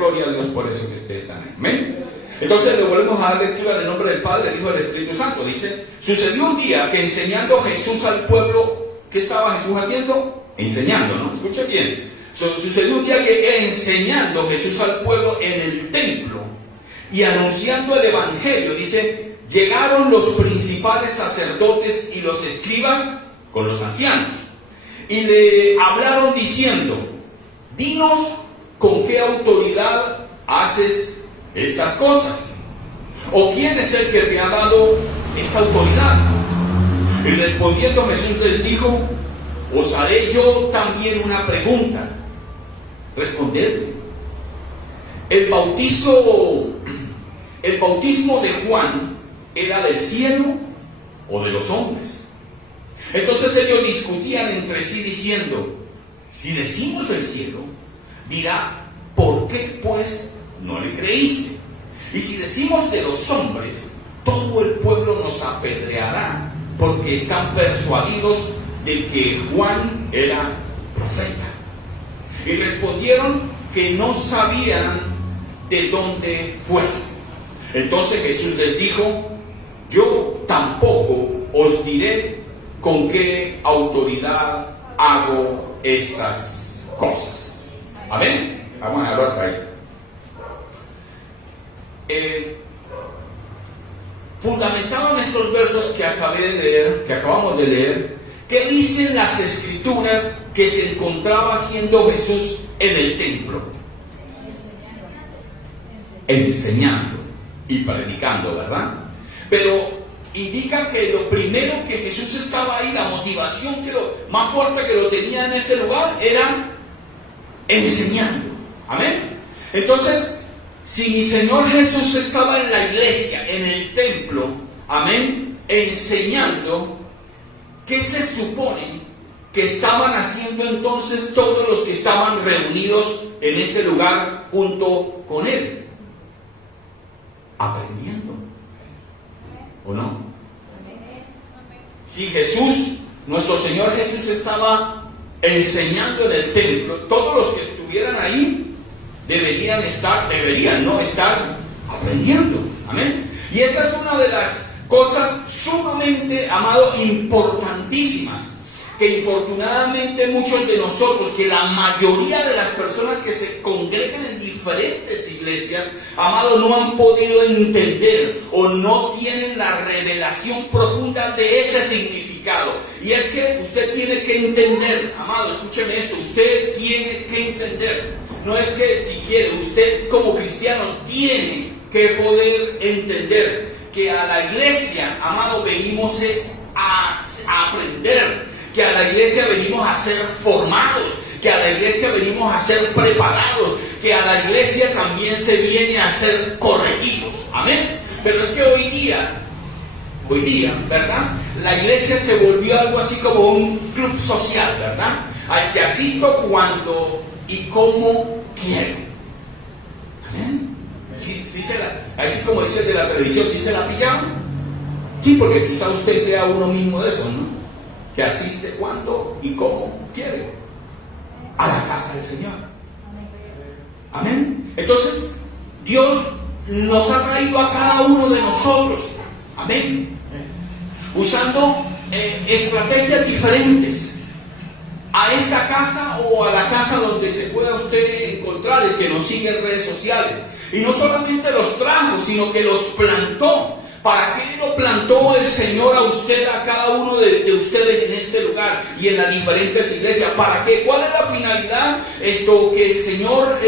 gloria a Dios por eso que ustedes están ahí. Amén. Entonces le volvemos a dar lectura en el nombre del Padre, del Hijo y del Espíritu Santo. Dice, sucedió un día que enseñando Jesús al pueblo, ¿qué estaba Jesús haciendo? Enseñando, ¿no? Escucha bien. Sucedió un día que enseñando Jesús al pueblo en el templo y anunciando el Evangelio, dice, llegaron los principales sacerdotes y los escribas con los ancianos y le hablaron diciendo, dinos con qué autoridad haces estas cosas, o quién es el que te ha dado esta autoridad. Y respondiendo Jesús les dijo, os haré yo también una pregunta, respondedme. El bautismo de Juan era del cielo o de los hombres. Entonces ellos discutían entre sí diciendo, si decimos del cielo, dirá, ¿por qué pues no le creíste? Y si decimos de los hombres, todo el pueblo nos apedreará, porque están persuadidos de que Juan era profeta. Y respondieron que no sabían de dónde fuese. Entonces Jesús les dijo, yo tampoco os diré con qué autoridad hago estas cosas. Amén. Vamos a dejarlo hasta ahí. Fundamentado en estos versos que acabamos de leer, ¿qué dicen las escrituras que se encontraba haciendo Jesús en el templo? Enseñando y predicando, ¿verdad? Pero indica que lo primero que Jesús estaba ahí, la motivación más fuerte que lo tenía en ese lugar era enseñando. Amén. Entonces, si mi Señor Jesús estaba en la iglesia, en el templo, amén, enseñando, ¿qué se supone que estaban haciendo entonces todos los que estaban reunidos en ese lugar junto con Él? Aprendiendo, ¿o no? Si Jesús, nuestro Señor Jesús, estaba enseñando en el templo, todos los que estuvieran ahí deberían estar aprendiendo. Amén. Y esa es una de las cosas sumamente, amado, importantísimas, que infortunadamente muchos de nosotros, que la mayoría de las personas que se congregan en diferentes iglesias, amado, no han podido entender o no tienen la revelación profunda de ese significado. Y es que usted tiene que entender, amado, escúcheme esto, usted tiene que entender. No es que si quiere, usted como cristiano tiene que poder entender que a la iglesia, amado, venimos a aprender, que a la iglesia venimos a ser formados, que a la iglesia venimos a ser preparados, que a la iglesia también se viene a ser corregidos. Amén. Pero es que hoy día, ¿verdad? La iglesia se volvió algo así como un club social, ¿verdad? Al que asisto cuando y cómo quiero. Amén. Así como dice de la televisión, ¿sí se la pillaron? Sí, porque quizá usted sea uno mismo de esos, ¿no? Que asiste cuando y cómo quiere a la casa del Señor. Amén. Entonces, Dios nos ha traído a cada uno de nosotros, amén, usando estrategias diferentes, a esta casa o a la casa donde se pueda usted encontrar, el que nos sigue en redes sociales. Y no solamente los trajo, sino que los plantó. ¿Para qué lo plantó el Señor a usted, a cada uno de ustedes en este lugar y en las diferentes iglesias? ¿Para qué? ¿Cuál es la finalidad? Esto que el Señor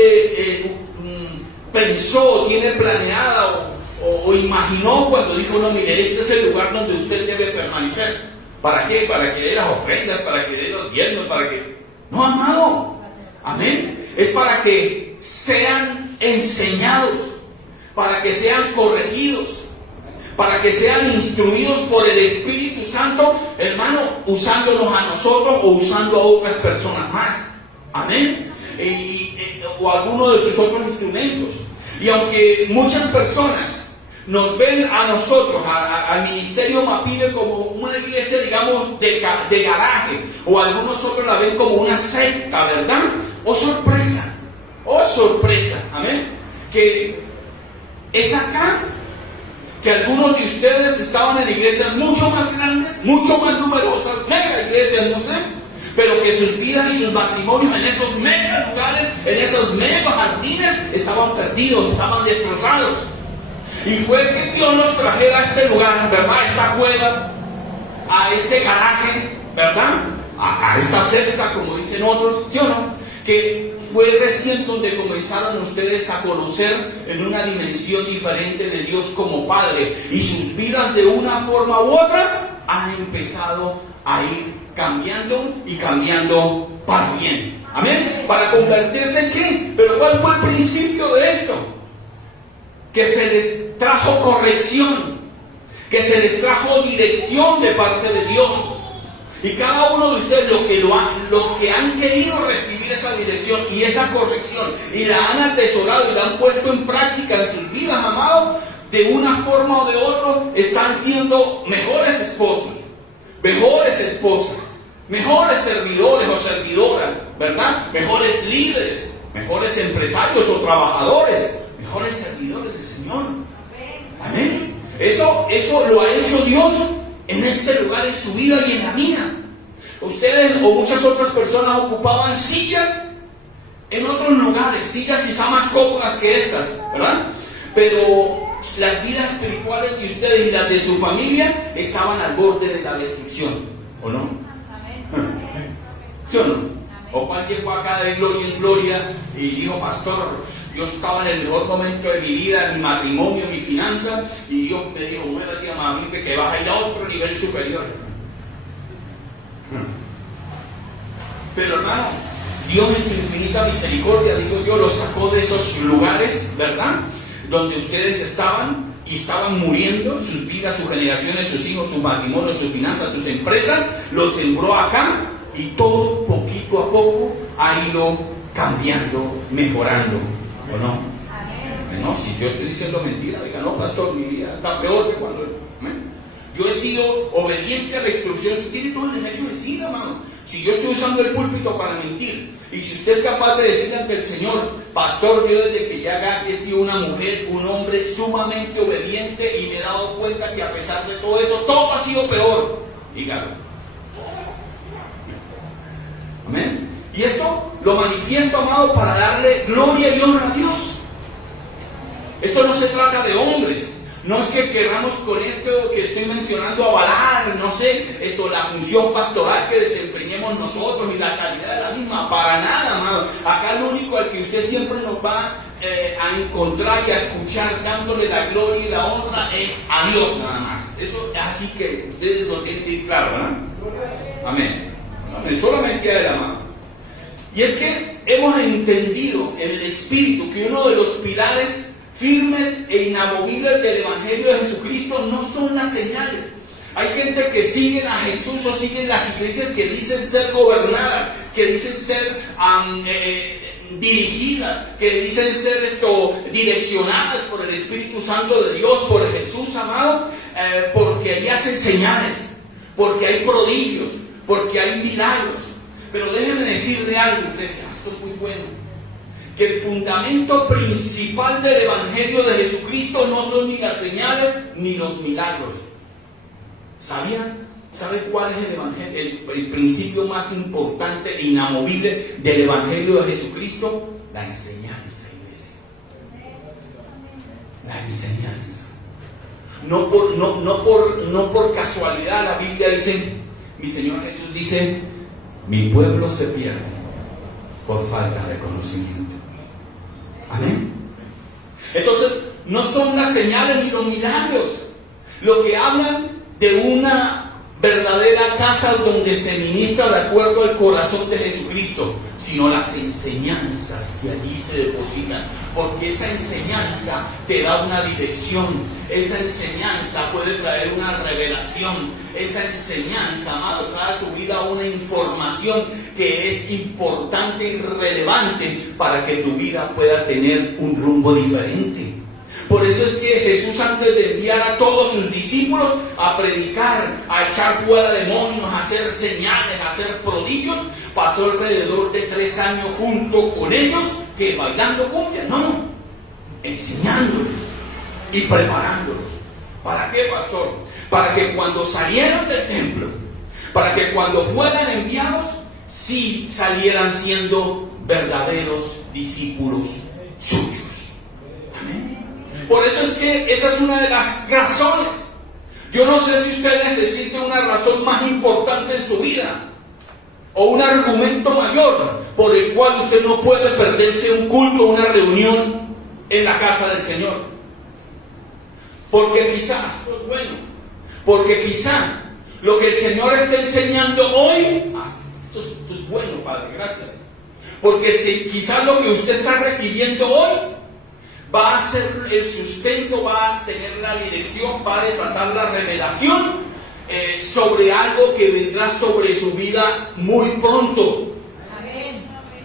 pensó, tiene planeada o imaginó cuando dijo, no, mire, este es el lugar donde usted debe permanecer. ¿Para qué? Para que dé las ofrendas, para que dé los diezmos, para que... No, amado. Amén. Es para que sean enseñados, para que sean corregidos, para que sean instruidos por el Espíritu Santo, hermano, usándonos a nosotros o usando a otras personas más. Amén. O alguno de sus otros instrumentos. Y aunque muchas personas nos ven a nosotros, al Ministerio Mapile, como una iglesia, digamos, de garaje, o algunos otros la ven como una secta, ¿verdad? ¡Oh, sorpresa! Oh, sorpresa, amén. Que es acá que algunos de ustedes estaban en iglesias mucho más grandes, mucho más numerosas, mega iglesias, no sé, pero que sus vidas y sus matrimonios en esos mega lugares, en esos mega jardines, estaban perdidos, estaban destrozados. Y fue que Dios nos trajera a este lugar, ¿verdad? A esta cueva, a este garaje, ¿verdad? A esta secta, como dicen otros, ¿sí o no? Que fue recién donde comenzaron ustedes a conocer en una dimensión diferente de Dios como Padre. Y sus vidas de una forma u otra han empezado a ir cambiando y cambiando para bien. Amén. ¿Para convertirse en qué? Pero ¿cuál fue el principio de esto? Que se les trajo corrección, que se les trajo dirección de parte de Dios. Y cada uno de ustedes, los que han querido recibir esa dirección y esa corrección, y la han atesorado y la han puesto en práctica en sus vidas, amados, de una forma o de otra, están siendo mejores esposos, mejores esposas, mejores servidores o servidoras, ¿verdad? Mejores líderes, mejores empresarios o trabajadores, mejores servidores del Señor. Amén. Eso lo ha hecho Dios en este lugar, en su vida y en la mía. Ustedes o muchas otras personas ocupaban sillas en otros lugares, sillas quizá más cómodas que estas, ¿verdad? Pero las vidas espirituales de ustedes y las de su familia estaban al borde de la destrucción, ¿o no? ¿Sí o no? O cualquier fue acá de gloria en gloria y dijo, pastor, yo estaba en el mejor momento de mi vida, en mi matrimonio, en mi finanza, y Dios me dijo, bueno, tía mami, que vas a ir a otro nivel superior. Pero hermano, Dios en su infinita misericordia, digo yo, los sacó de esos lugares, ¿verdad? Donde ustedes estaban y estaban muriendo, sus vidas, sus generaciones, sus hijos, sus matrimonios, sus finanzas, sus empresas, los sembró acá y todo poquito a poco ha ido cambiando, mejorando, ¿o no? No, si yo estoy diciendo mentira, diga, no, pastor, mi vida está peor que cuando... Yo he sido obediente a la instrucción, usted tiene todo el derecho de decir, hermano. Si yo estoy usando el púlpito para mentir, y si usted es capaz de decirle ante el Señor, pastor, yo desde que ya he sido una mujer, un hombre sumamente obediente, y me he dado cuenta que a pesar de todo eso, todo ha sido peor, dígalo. Amén. Y esto lo manifiesto, amado, para darle gloria y honra a Dios. Esto no se trata de hombres. No es que queramos con esto que estoy mencionando avalar, no sé, la función pastoral que desempeñemos nosotros y la calidad de la misma, para nada, amado. Acá lo único al que usted siempre nos va a encontrar y a escuchar dándole la gloria y la honra es a Dios nada más. Eso así que ustedes lo tienen bien claro, ¿verdad? Amén. Amén. Solamente a él, amado. Y es que hemos entendido en el Espíritu que uno de los pilares firmes e inamovibles del Evangelio de Jesucristo no son las señales. Hay gente que sigue a Jesús o siguen las iglesias que dicen ser gobernadas, que dicen ser dirigidas, que dicen ser direccionadas por el Espíritu Santo de Dios, por Jesús amado, porque ahí hacen señales, porque hay prodigios, porque hay milagros. Pero déjenme decirle algo, iglesia, esto es muy bueno. Que el fundamento principal del Evangelio de Jesucristo no son ni las señales ni los milagros. ¿Sabían? ¿Sabe cuál es el evangelio, el principio más importante e inamovible del Evangelio de Jesucristo? La enseñanza, iglesia. La enseñanza. No por casualidad la Biblia dice, mi Señor Jesús dice, mi pueblo se pierde por falta de conocimiento. Amén. Entonces, no son las señales ni los milagros lo que hablan de una verdadera casa donde se ministra de acuerdo al corazón de Jesucristo, sino las enseñanzas que allí se depositan, porque esa enseñanza te da una dirección, esa enseñanza puede traer una revelación, esa enseñanza, amado, trae a tu vida una información que es importante y relevante para que tu vida pueda tener un rumbo diferente. Por eso es que Jesús, antes de enviar a todos sus discípulos a predicar, a echar fuera demonios, a hacer señales, a hacer prodigios, pasó alrededor de 3 años junto con ellos, que bailando cumbia, no, enseñándoles y preparándolos. ¿Para qué, pastor? Para que cuando salieran del templo, para que cuando fueran enviados, sí salieran siendo verdaderos discípulos suyos. Amén. Por eso es que esa es una de las razones. Yo no sé si usted necesita una razón más importante en su vida, o un argumento mayor por el cual usted no puede perderse un culto, una reunión en la casa del Señor. Porque quizás, pues bueno, porque quizá lo que el Señor está enseñando hoy, esto es bueno, Padre, gracias. Porque si quizás lo que usted está recibiendo hoy va a ser el sustento, va a tener la dirección, va a desatar la revelación sobre algo que vendrá sobre su vida muy pronto.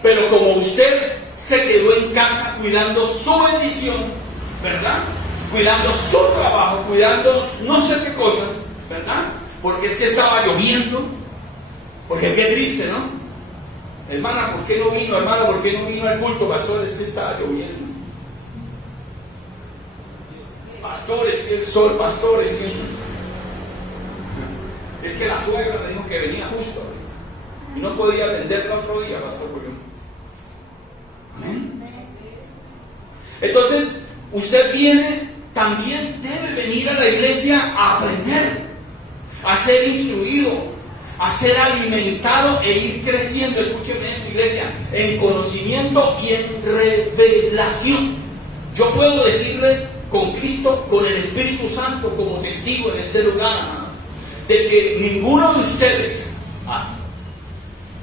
Pero como usted se quedó en casa cuidando su bendición, ¿verdad? Cuidando su trabajo, cuidando no sé qué cosas, ¿verdad? Porque es que estaba lloviendo, porque qué triste, ¿no? Hermana, ¿por qué no vino? Hermano, ¿por qué no vino al culto? Pastor, es que estaba lloviendo. Pastor, es que el sol, pastor, es que la suegra me dijo que venía justo y no podía atenderla otro día, pastor, porque... Amén. Entonces, usted también debe venir a la iglesia a aprender, a ser instruido, a ser alimentado e ir creciendo, escúcheme esto, iglesia, en conocimiento y en revelación. Yo puedo decirle con Cristo, con el Espíritu Santo como testigo en este lugar, hermano, de que ninguno de ustedes,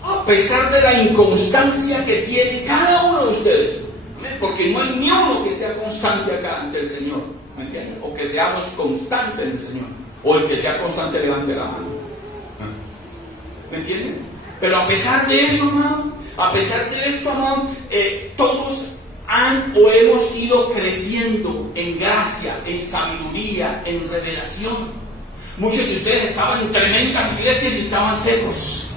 a pesar de la inconstancia que tiene cada uno de ustedes, porque no hay ni uno que sea constante acá ante el Señor, ¿me entienden? O que seamos constantes en el Señor, o el que sea constante levante la mano, ¿me entienden? Pero a pesar de eso, hermano, a pesar de esto, hermano, todos hemos ido creciendo en gracia, en sabiduría, en revelación. Muchos de ustedes estaban en tremendas iglesias y estaban secos,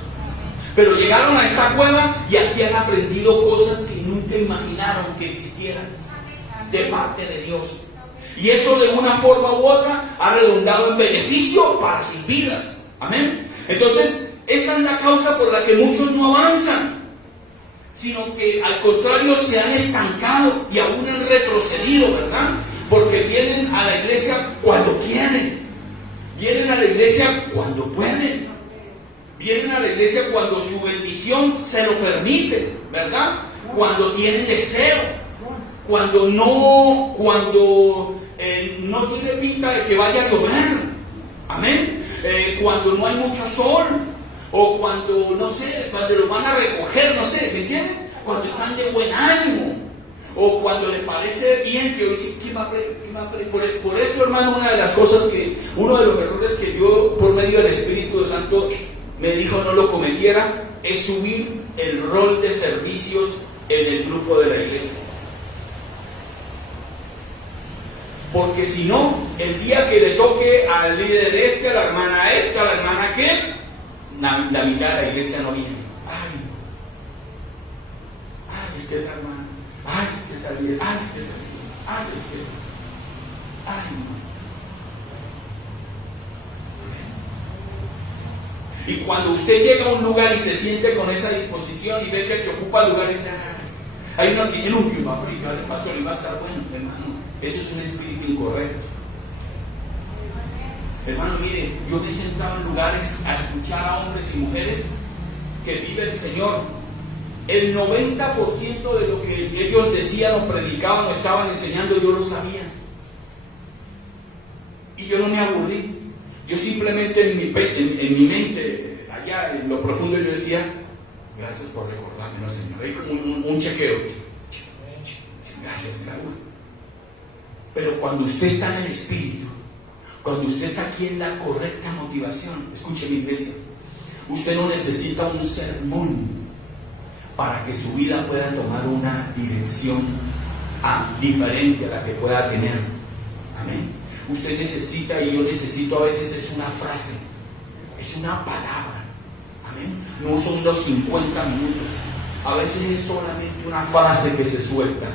pero llegaron a esta cueva y aquí han aprendido cosas que nunca imaginaron que existieran de parte de Dios. Y eso de una forma u otra ha redundado en beneficio para sus vidas. Amén. Entonces, esa es la causa por la que muchos no avanzan, sino que al contrario se han estancado y aún han retrocedido, ¿verdad? Porque vienen a la iglesia cuando quieren, vienen a la iglesia cuando pueden, vienen a la iglesia cuando su bendición se lo permite, ¿verdad? Cuando tienen deseo, cuando no tiene pinta de que vaya a llover, amén, cuando no hay mucho sol, o cuando, no sé, cuando los van a recoger, no sé, ¿me entienden? Cuando están de buen ánimo, o cuando les parece bien, que hoy sí, ¿quién va a predicar? Por eso, hermano, uno de los errores que yo, por medio del Espíritu Santo, me dijo no lo cometiera, es subir el rol de servicios en el grupo de la iglesia. Porque si no, el día que le toque al líder a la hermana esta, a la hermana aquel, la mitad de la iglesia no viene. Ay, es que esa hermana, es que esa líder, es que esa líder, es que... Y cuando usted llega a un lugar y se siente con esa disposición y ve que el que ocupa el lugar es... Hay unos que dicen, uy, va a predicar el pastor y va a estar bueno, hermano. Eso es un espíritu incorrecto. Hermano, mire, yo me he sentado en lugares a escuchar a hombres y mujeres que vive el Señor. El 90% de lo que ellos decían o predicaban o estaban enseñando, yo lo sabía. Y yo no me aburrí. Yo simplemente en mi mente, allá en lo profundo, yo decía, gracias por recordármelo, Señor. Hay como un chequeo. Gracias, Raúl. Pero cuando usted está en el Espíritu, cuando usted está aquí en la correcta motivación, escuche mi iglesia, usted no necesita un sermón para que su vida pueda tomar una dirección diferente a la que pueda tener. Amén. Usted necesita y yo necesito a veces es una frase, es una palabra. Amén. No son los 50 minutos. A veces es solamente una frase que se suelta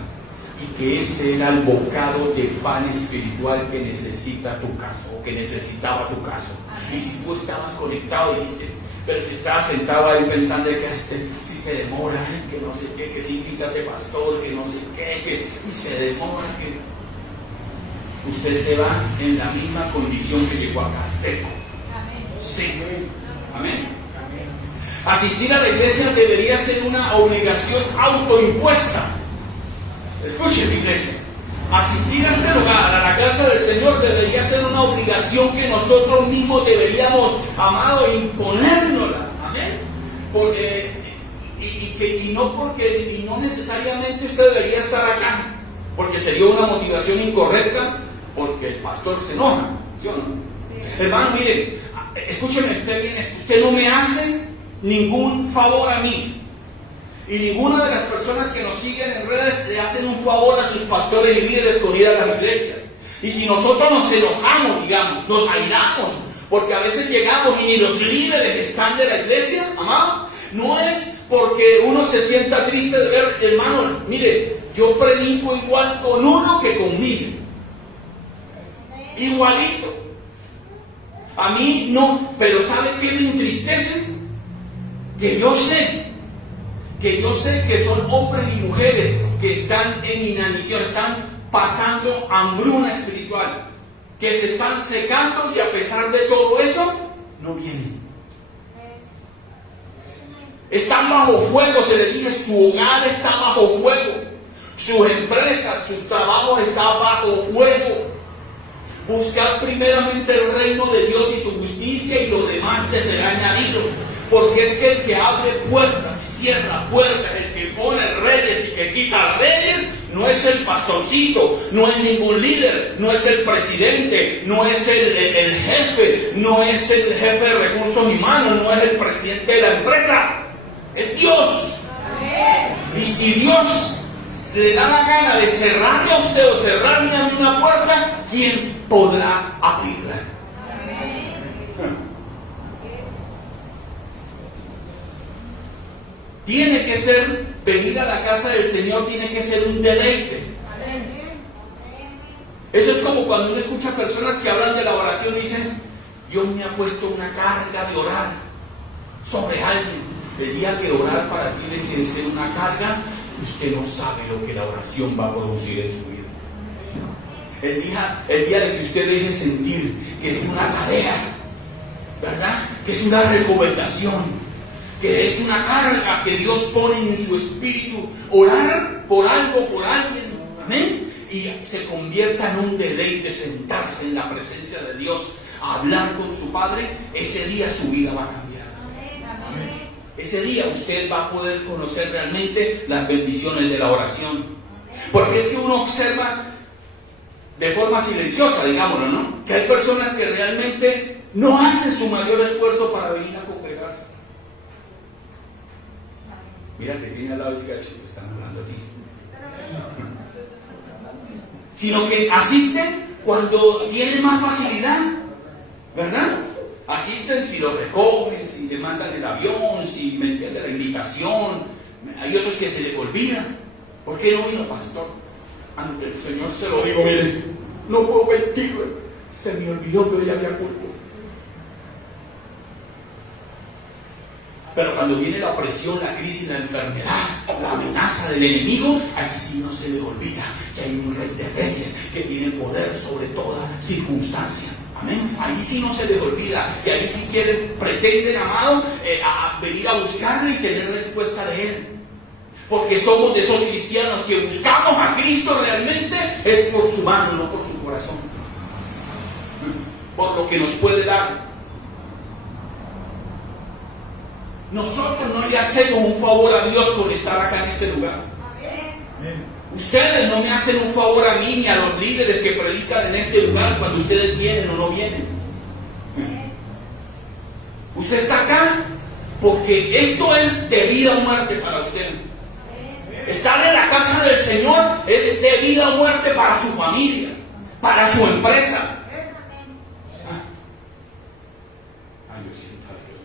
y que ese era el bocado de pan espiritual que necesita tu caso o que necesitaba tu caso. Y si tú estabas conectado y dijiste, pero si estabas sentado ahí pensando que si se demora, que no sé qué, que si invita a ese pastor, que no sé qué, que y se demora, que usted se va en la misma condición que llegó acá, seco. Seco. Amén. Asistir a la iglesia debería ser una obligación autoimpuesta. Escuchen, iglesia. Asistir a este lugar, a la casa del Señor, debería ser una obligación que nosotros mismos deberíamos, amado, imponérnosla. Amén. Y no necesariamente usted debería estar acá, porque sería una motivación incorrecta, porque el pastor se enoja, ¿sí o no? Sí. Hermano, mire, escúcheme usted bien esto. Usted no me hace ningún favor a mí. Y ninguna de las personas que nos siguen en redes le hacen un favor a sus pastores y líderes con ir a las iglesias. Y si nosotros nos enojamos, digamos, nos airamos, porque a veces llegamos y ni los líderes están de la iglesia, amado, no es porque uno se sienta triste de ver, hermano, mire, yo predico igual con uno que conmigo. Igualito. A mí no, pero ¿sabe qué me entristece? Que yo sé que son hombres y mujeres que están en inanición, están pasando hambruna espiritual, que se están secando y a pesar de todo eso, no vienen. Están bajo fuego, se les dice, su hogar está bajo fuego, sus empresas, sus trabajos están bajo fuego. Buscad primeramente el reino de Dios y su justicia y lo demás te será añadido. Porque es que el que abre puertas y cierra puertas, el que pone reyes y que quita reyes, no es el pastorcito, no es ningún líder, no es el presidente, no es el jefe, no es el jefe de recursos humanos, no es el presidente de la empresa, es Dios. Y si Dios le da la gana de cerrarle a usted o cerrarle a mí una puerta, ¿quién podrá abrirla? Tiene que ser, venir a la casa del Señor tiene que ser un deleite. Eso es como cuando uno escucha personas que hablan de la oración y dicen, Dios me ha puesto una carga de orar sobre alguien. El día que orar para ti deje de ser una carga, usted no sabe lo que la oración va a producir en su vida. El día de que usted deje sentir que es una tarea, ¿verdad? Que es una recomendación, que es una carga que Dios pone en su espíritu, orar por algo, por alguien, amén, y se convierta en un deleite sentarse en la presencia de Dios, a hablar con su Padre, ese día su vida va a cambiar. Amén. Ese día usted va a poder conocer realmente las bendiciones de la oración. Porque es que uno observa de forma silenciosa, digámoslo, ¿no? Que hay personas que realmente no hacen su mayor esfuerzo para venir a congregarse. Mira que tiene al lado y diga, si te están hablando a ti. Sino que asisten cuando tienen más facilidad, ¿verdad? Asisten si lo recogen, si le mandan el avión, si me entiende la invitación. Hay otros que se les olvida. ¿Por qué no vino, pastor? Ante el Señor se lo digo, mire, no puedo mentirle. Se me olvidó que hoy había culto. Pero cuando viene la opresión, la crisis, la enfermedad, la amenaza del enemigo, ahí sí no se le olvida que hay un rey de reyes que tiene poder sobre toda circunstancia. Amén. Ahí sí no se les olvida. Y ahí sí pretenden, amado, a venir a buscarle y tener respuesta de él. Porque somos de esos cristianos que buscamos a Cristo realmente es por su mano, no por su corazón. Por lo que nos puede dar. Nosotros no le hacemos un favor a Dios por estar acá en este lugar. Amén. Ustedes no me hacen un favor a mí ni a los líderes que predican en este lugar cuando ustedes vienen o no vienen. Usted está acá porque esto es de vida o muerte para usted. Estar en la casa del Señor es de vida o muerte para su familia, para su empresa. Ay, yo siento a Dios.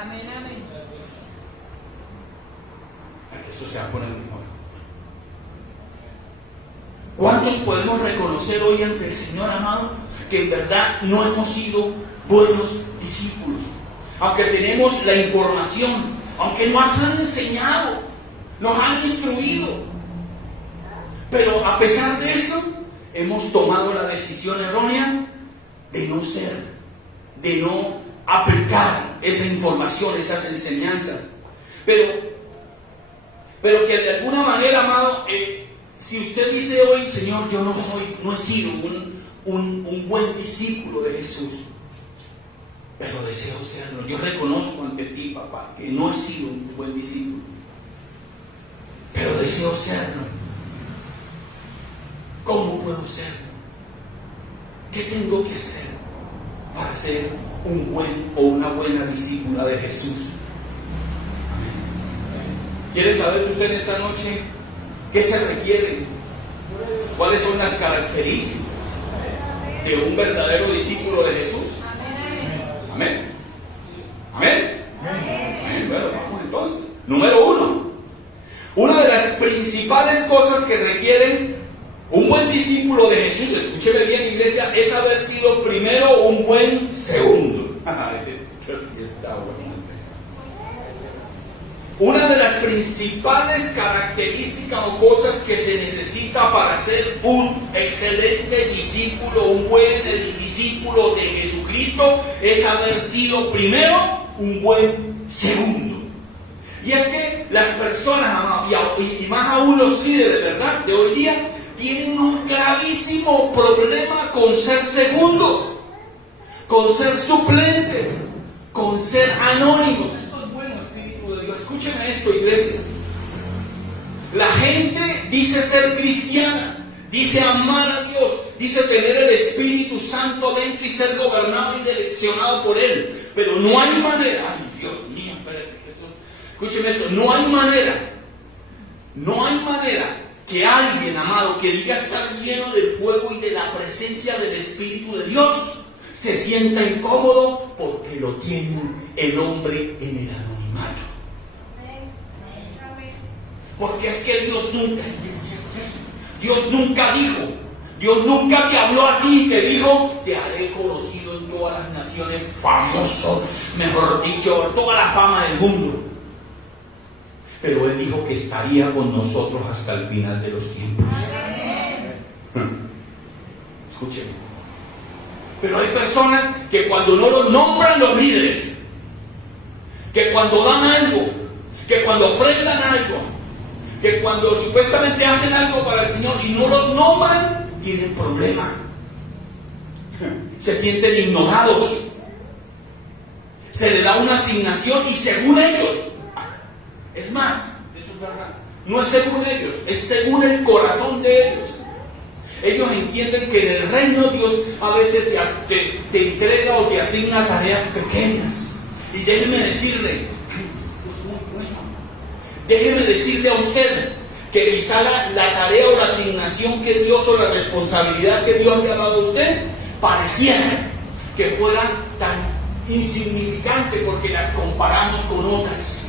Amén, amén. Que eso se va a poner mejor. ¿Cuántos podemos reconocer hoy ante el Señor, amado, que en verdad no hemos sido buenos discípulos? Aunque tenemos la información, aunque nos han enseñado, nos han instruido, pero a pesar de eso, hemos tomado la decisión errónea de no ser, de no aplicar esa información, esas enseñanzas. Pero que de alguna manera, amado, si usted dice hoy, Señor, yo no he sido un buen discípulo de Jesús, pero deseo serlo. Yo reconozco ante ti, papá, que no he sido un buen discípulo, pero deseo serlo. ¿Cómo puedo serlo? ¿Qué tengo que hacer para ser un buen o una buena discípula de Jesús? ¿Quiere saber usted en esta noche qué se requiere? ¿Cuáles son las características de un verdadero discípulo de Jesús? Amén. Amén. Amén. Bueno, vamos entonces. Número 1. Una de las principales cosas que requieren un buen discípulo de Jesús, escúcheme bien, iglesia, es haber sido primero un buen segundo. Una de las principales características o cosas que se necesita para ser un excelente discípulo, un buen discípulo de Jesucristo, es haber sido primero un buen segundo. Y es que las personas, y más aún los líderes, ¿verdad?, de hoy día, tienen un gravísimo problema con ser segundos, con ser suplentes, con ser anónimos. Escúcheme esto, iglesia. La gente dice ser cristiana, dice amar a Dios, dice tener el Espíritu Santo dentro y ser gobernado y direccionado por Él. Pero no hay manera, ay Dios mío, escúcheme esto, no hay manera que alguien, amado, que diga estar lleno del fuego y de la presencia del Espíritu de Dios, se sienta incómodo porque lo tiene el hombre en el anonimato. Porque es que Dios nunca dijo, Dios nunca te habló a ti y te dijo, te haré conocido en todas las naciones, famoso, mejor dicho, toda la fama del mundo. Pero Él dijo que estaría con nosotros hasta el final de los tiempos. Escúcheme. Pero hay personas que cuando no los nombran los líderes, que cuando dan algo, que cuando ofrendan algo, que cuando supuestamente hacen algo para el Señor y no los nombran, tienen problemas. Se sienten ignorados. Se les da una asignación y según ellos, es más, eso es verdad, no es según ellos, es según el corazón de ellos. Ellos entienden que en el reino Dios a veces te entrega o te asigna tareas pequeñas. Y déjeme decirle, déjeme decirle a usted que quizá la tarea o la asignación que Dios o la responsabilidad que Dios le ha dado a usted pareciera que fuera tan insignificante porque las comparamos con otras.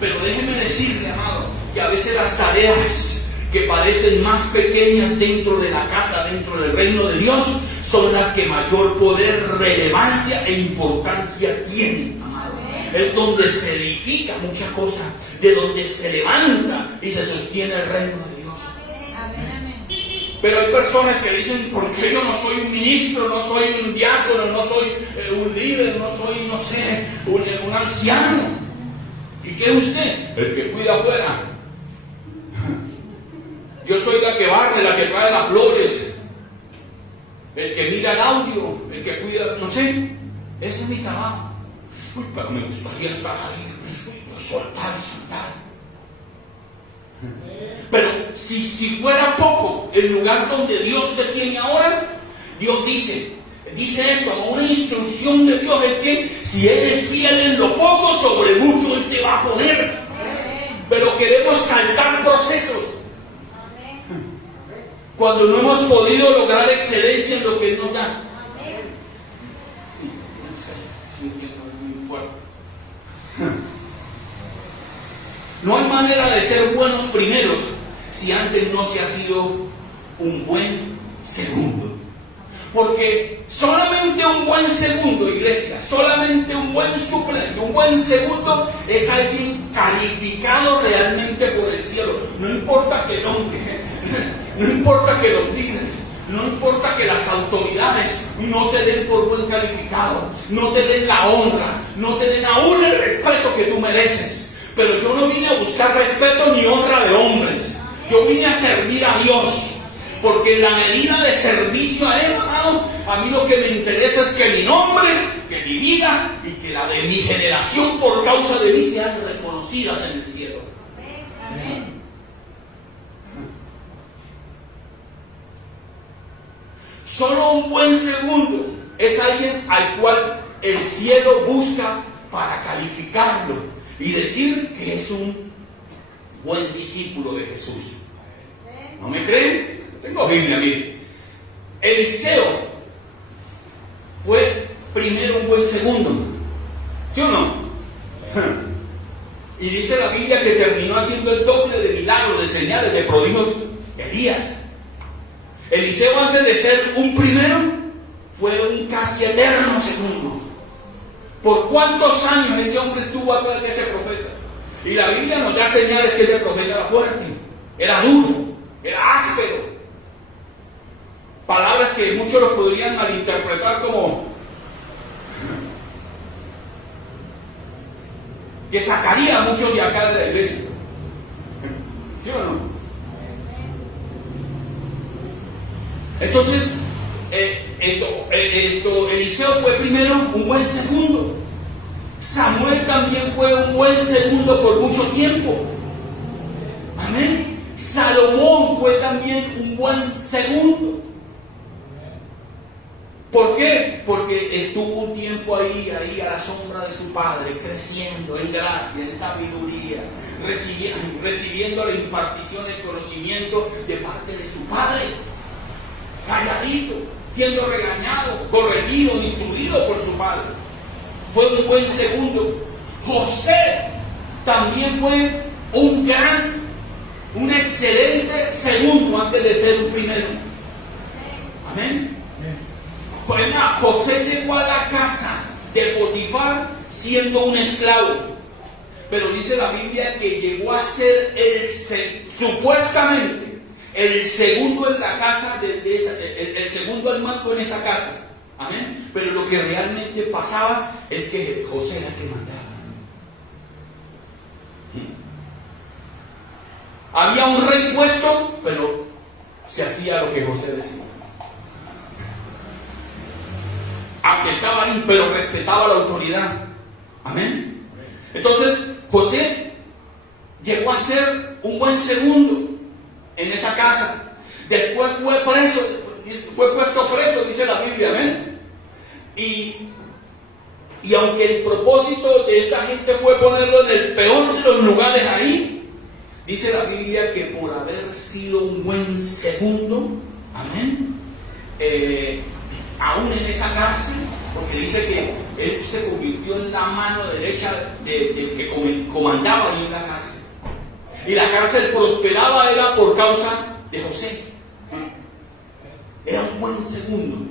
Pero déjeme decirle, amado, que a veces las tareas que parecen más pequeñas dentro de la casa, dentro del reino de Dios, son las que mayor poder, relevancia e importancia tienen. Es donde se edifica muchas cosas, de donde se levanta y se sostiene el reino de Dios. Amén. Pero hay personas que dicen, ¿por qué yo no soy un ministro, no soy un diácono, no soy un líder, no soy, no sé, un anciano? ¿Y qué es usted? El que cuida afuera. Yo soy la que barre, la que trae las flores, el que mira el audio, el que cuida, no sé, ese es mi trabajo. Uy, pero me gustaría estar ahí, soltar. Pero si fuera poco el lugar donde Dios te tiene ahora, Dios dice esto, como una instrucción de Dios, es que si eres fiel en lo poco, sobre mucho Él te va a poner. Pero queremos saltar procesos. Cuando no hemos podido lograr excelencia en lo que Él nos da. No hay manera de ser buenos primeros si antes no se ha sido un buen segundo. Porque solamente un buen segundo, iglesia, solamente un buen suplente, un buen segundo es alguien calificado realmente por el cielo. No importa que el hombre, no importa que los líderes, no importa que las autoridades no te den por buen calificado, no te den la honra, no te den aún el respeto que tú mereces. Pero yo no vine a buscar respeto ni honra de hombres. Yo vine a servir a Dios. Porque en la medida de servicio a Él, amado, a mí lo que me interesa es que mi nombre, que mi vida y que la de mi generación por causa de mí sean reconocidas en el cielo. Amén. Solo un buen segundo es alguien al cual el cielo busca para calificarlo y decir que es un buen discípulo de Jesús. ¿No me creen? Tengo Biblia, mire. Eliseo fue primero un buen segundo. ¿Sí o no? Y dice la Biblia que terminó haciendo el doble de milagros, de señales, de prodigios que Elías. Eliseo, antes de ser un primero, fue un casi eterno segundo. ¿Por cuántos años ese hombre estuvo atrás de ese profeta? Y la Biblia nos da señales que ese profeta era fuerte, era duro, era áspero. Palabras que muchos los podrían malinterpretar como que sacaría a muchos de acá de la iglesia. ¿Sí o no? Entonces, Eliseo fue primero un buen segundo. Samuel también fue un buen segundo por mucho tiempo. Amén. Salomón fue también un buen segundo. ¿Por qué? Porque estuvo un tiempo ahí a la sombra de su padre, creciendo en gracia, en sabiduría, recibiendo la impartición, el conocimiento de parte de su padre. Calladito, siendo regañado, corregido, instruido por su padre. Fue un buen segundo. José también fue un excelente segundo antes de ser un primero. Amén. José llegó a la casa de Potifar siendo un esclavo, pero dice la Biblia que llegó a ser supuestamente el segundo en la casa, el segundo al mando en esa casa. Amén. Pero lo que realmente pasaba es que José era el que mandaba. Había un rey puesto, pero se hacía lo que José decía. Aunque estaba ahí, pero respetaba la autoridad. Amén. Entonces, José llegó a ser un buen segundo en esa casa. Después fue preso, fue puesto preso, dice la Biblia. Amén. Y aunque el propósito de esta gente fue ponerlo en el peor de los lugares ahí, dice la Biblia que por haber sido un buen segundo, amén, aún en esa cárcel, porque dice que él se convirtió en la mano derecha del que comandaba ahí en la cárcel. Y la cárcel prosperaba era por causa de José. Era un buen segundo.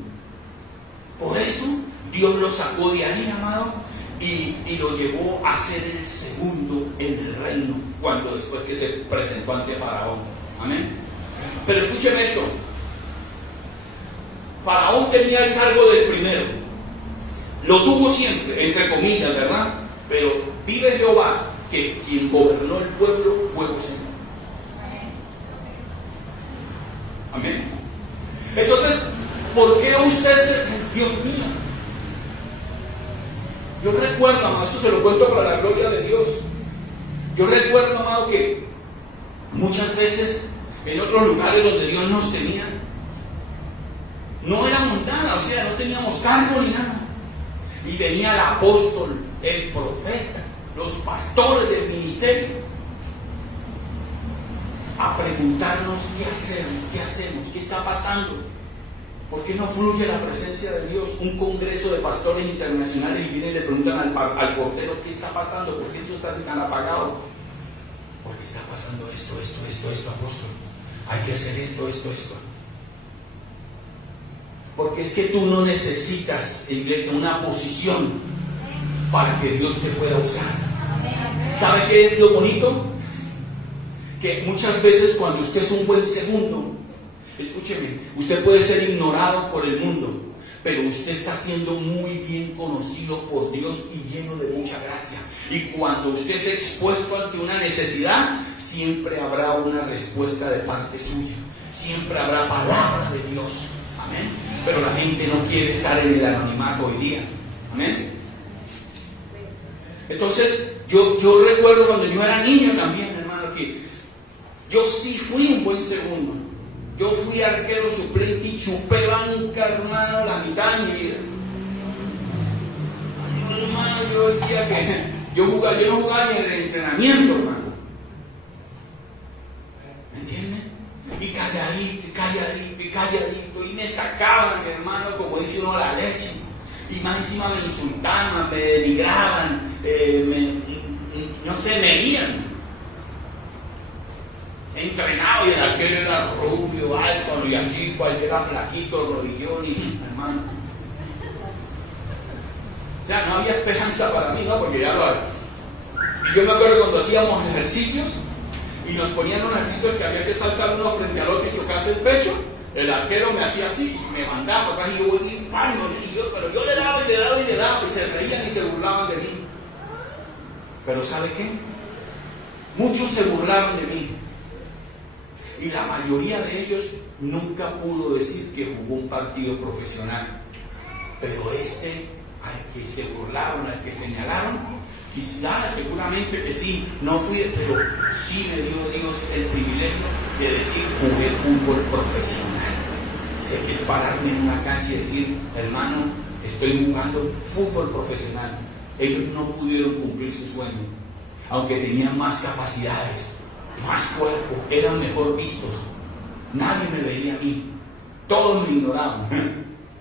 Por eso Dios lo sacó de ahí, amado, y lo llevó a ser el segundo en el reino, cuando después que se presentó ante Faraón. Amén. Pero escuchen esto. Faraón tenía el cargo del primero. Lo tuvo siempre, entre comillas, ¿verdad? Pero vive Jehová, que quien gobernó el pueblo fue José. Amén. Entonces, ¿por qué usted Dios mío? Yo recuerdo, amado, esto se lo cuento para la gloria de Dios. Yo recuerdo, amado, que muchas veces en otros lugares donde Dios nos tenía, no éramos nada, o sea, no teníamos cargo ni nada. Y venía el apóstol, el profeta, los pastores del ministerio. a preguntarnos qué hacemos, qué está pasando. ¿Por qué no fluye la presencia de Dios? Un congreso de pastores internacionales y vienen y le preguntan al portero qué está pasando, por qué esto está así tan apagado. Porque está pasando esto, apóstol. Hay que hacer esto. Porque es que tú no necesitas, iglesia, una posición para que Dios te pueda usar. ¿Sabe qué es lo bonito? Que muchas veces cuando usted es un buen segundo, escúcheme, usted puede ser ignorado por el mundo, pero usted está siendo muy bien conocido por Dios y lleno de mucha gracia. Y cuando usted es expuesto ante una necesidad, siempre habrá una respuesta de parte suya. Siempre habrá palabra de Dios. Amén. Pero la gente no quiere estar en el anonimato hoy día. Amén. Entonces, yo recuerdo cuando yo era niño también, hermano, que yo sí fui un buen segundo. Yo fui arquero suplente y chupé banca, hermano, la mitad de mi vida. Ay, hermano, yo decía que yo no jugaba ni en el entrenamiento, hermano. ¿Me entienden? Y calladito, y me sacaban, hermano, como dice uno, la leche. Y más encima me insultaban, me denigraban, me herían. Entrenado y el arquero era rubio, alto, y así, cualquiera flaquito, rodillón y hermano. O sea, no había esperanza para mí, ¿no? Porque ya lo había. Y yo me acuerdo cuando hacíamos ejercicios y nos ponían un ejercicio que había que saltar uno frente al otro y chocarse el pecho, el arquero me hacía así y me mandaba para atrás y yo volvía, pero yo le daba y se reían y se burlaban de mí. Pero ¿sabe qué? Muchos se burlaban de mí. Y la mayoría de ellos nunca pudo decir que jugó un partido profesional. Pero al que se burlaron, al que señalaron, quizás seguramente que sí, no fui, pero sí me dio Dios el privilegio de decir jugué fútbol profesional. Sé que es pararme en una cancha y decir, hermano, estoy jugando fútbol profesional. Ellos no pudieron cumplir su sueño, aunque tenían más capacidades, más cuerpo, eran mejor vistos. Nadie me veía a mí, todos me ignoraban,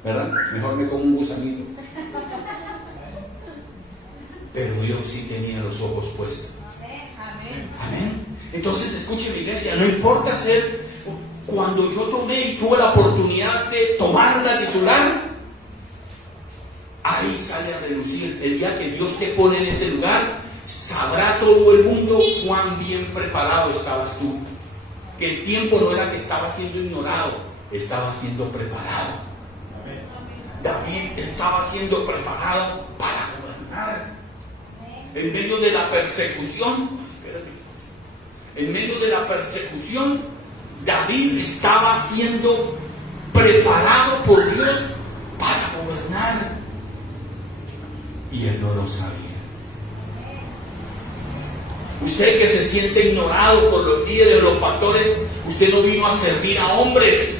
¿verdad? Mejor me como un gusanito. Pero Dios sí tenía los ojos puestos. Amén. Entonces, escuche mi iglesia, no importa ser, cuando yo tomé y tuve la oportunidad de tomar la titular, ahí sale a relucir. El día que Dios te pone en ese lugar, sabrá todo el mundo cuán bien preparado estabas tú. Que el tiempo no era que estaba siendo ignorado, estaba siendo preparado. David estaba siendo preparado para gobernar. En medio de la persecución, David estaba siendo preparado por Dios para gobernar. Y él no lo sabía. Usted que se siente ignorado por los líderes, los pastores, usted no vino a servir a hombres.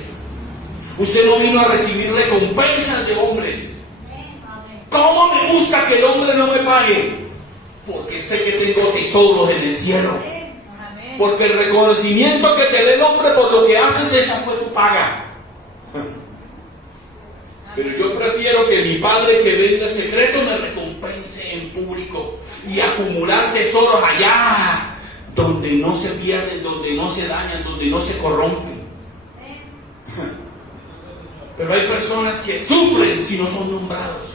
Usted no vino a recibir recompensas de hombres. ¿Cómo me gusta que el hombre no me pague? Porque sé que tengo tesoros en el cielo. Porque el reconocimiento que te dé el hombre por lo que haces, esa fue tu paga. Pero yo prefiero que mi Padre que ve en secreto me recompense en público y acumular tesoros allá donde no se pierden, donde no se dañan, donde no se corrompen. Pero hay personas que sufren si no son nombrados.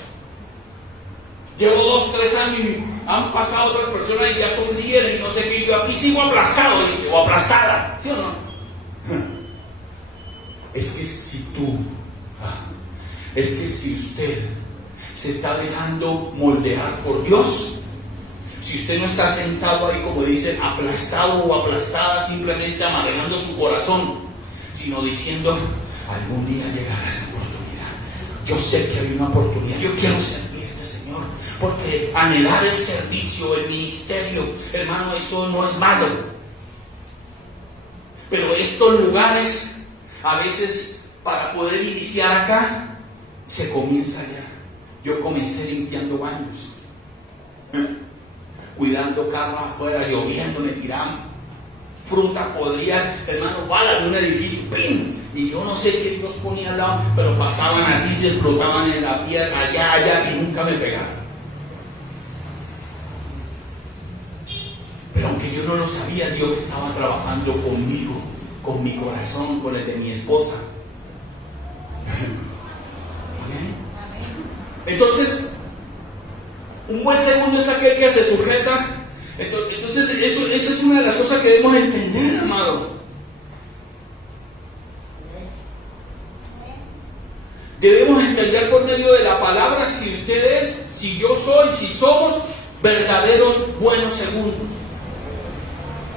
Llevo 2, 3 años y han pasado otras personas y ya son líderes y no sé qué. Yo aquí sigo aplastado, dice, o aplastada. ¿Sí o no? Es que si usted se está dejando moldear por Dios, si usted no está sentado ahí, como dicen, aplastado o aplastada, simplemente amarrando su corazón, sino diciendo, algún día llegará esa oportunidad. Yo sé que hay una oportunidad. Yo quiero servirte, Señor, porque anhelar el servicio, el ministerio, hermano, eso no es malo. Pero estos lugares, a veces, para poder iniciar acá, se comienza allá. Yo comencé limpiando baños, cuidando carros afuera, lloviendo, me tiraban. fruta podrida, hermano, bala de un edificio, ¡pim! Y yo no sé qué Dios ponía al lado, pero pasaban así, se explotaban en la pierna, allá, y nunca me pegaron. Pero aunque yo no lo sabía, Dios estaba trabajando conmigo, con mi corazón, con el de mi esposa. ¿Amén? Entonces, un buen segundo es aquel que se sujeta. Entonces eso es una de las cosas que debemos entender, amado. Debemos entender por medio de la palabra si usted es, si yo soy, si somos verdaderos buenos segundos.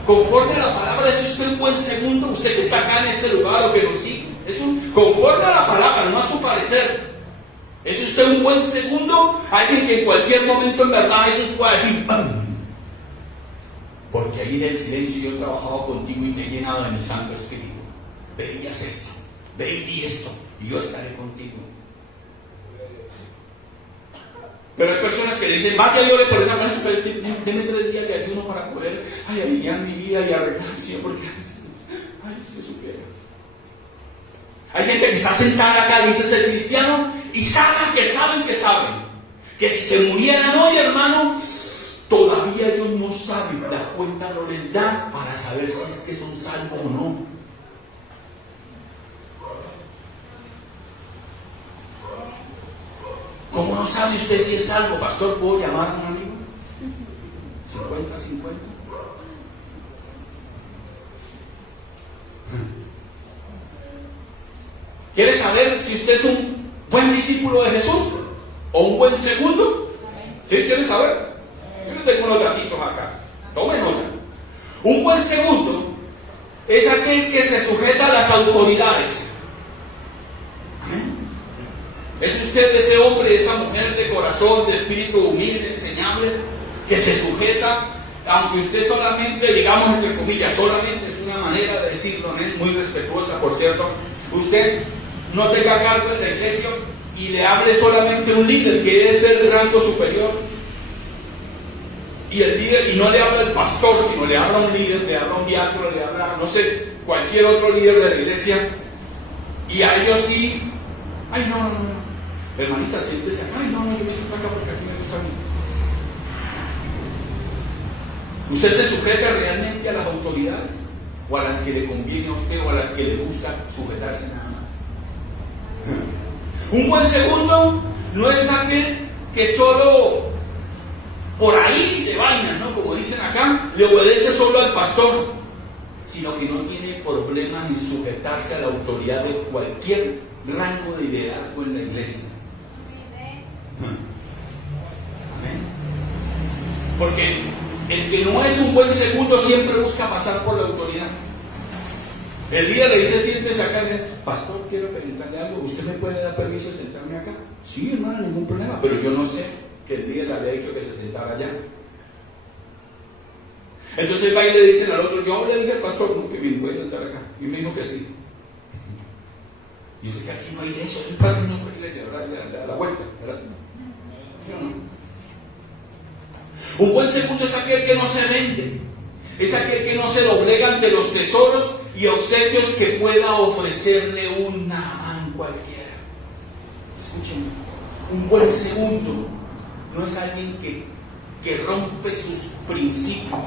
Conforme a la palabra, ¿es usted un buen segundo? Usted que está acá en este lugar o que nos sigue. Conforme a la palabra, no a su parecer. ¿Es usted un buen segundo? Alguien que en cualquier momento en verdad Jesús pueda decir ¡pam! Porque ahí en el silencio yo he trabajado contigo y te he llenado de mi Santo Espíritu. Veías esto, veí esto, y yo estaré contigo. Pero hay personas que dicen, vaya, yo le por esa manera, deme 3 días de ayuno para poder alinear mi vida y arreglar porque se supiera. Hay gente que está sentada acá, dice ser cristiano, y saben que si se murieran hoy, hermano, todavía ellos no saben, la cuenta no les da para saber si es que son salvos o no. ¿Cómo no sabe usted si es salvo, pastor? ¿Puedo llamar a un amigo? 50-50. ¿Quiere saber si usted es un buen discípulo de Jesús? ¿O un buen segundo? ¿Sí? ¿Quiere saber? Yo tengo unos gatitos acá. Tome nota. Un buen segundo es aquel que se sujeta a las autoridades. Amén. ¿Es usted ese hombre, esa mujer de corazón, de espíritu humilde, enseñable, que se sujeta, aunque usted solamente, digamos entre comillas, solamente es una manera de decirlo, ¿no? Muy respetuosa, por cierto, usted no tenga cargo en la iglesia y le hable solamente a un líder que es el rango superior? Y el líder, y no le habla al pastor, sino le habla a un líder, le habla a un diácono, le habla, no sé, cualquier otro líder de la iglesia, y a ellos sí, ay no, hermanita, siéntese, ay no, yo me siento acá porque aquí me gusta a mí. ¿Usted se sujeta realmente a las autoridades? ¿O a las que le conviene a usted o a las que le gusta sujetarse nada más? Un buen segundo no es aquel que solo por ahí de vaina, ¿no? Como dicen acá, le obedece solo al pastor, sino que no tiene problemas en sujetarse a la autoridad de cualquier rango de liderazgo en la iglesia. Amén. Porque el que no es un buen segundo siempre busca pasar por la autoridad. El día le dice, siéntese acá, pastor, quiero preguntarle algo, ¿usted me puede dar permiso de sentarme acá? Sí, hermano, ningún problema, pero yo no sé que el día le había dicho que se sentara allá. Entonces va y le dicen al otro, yo le dije al pastor, no, que bien, voy a sentar acá. Y me dijo que sí. Y dice que aquí no hay iglesia, aquí pasa no por iglesia, ¿verdad? Le da la vuelta, ¿verdad? Yo no. Un buen segundo es aquel que no se vende, es aquel que no se doblega ante los tesoros y obsequios que pueda ofrecerle un Naamán cualquiera. Escuchen, un buen segundo no es alguien que rompe sus principios,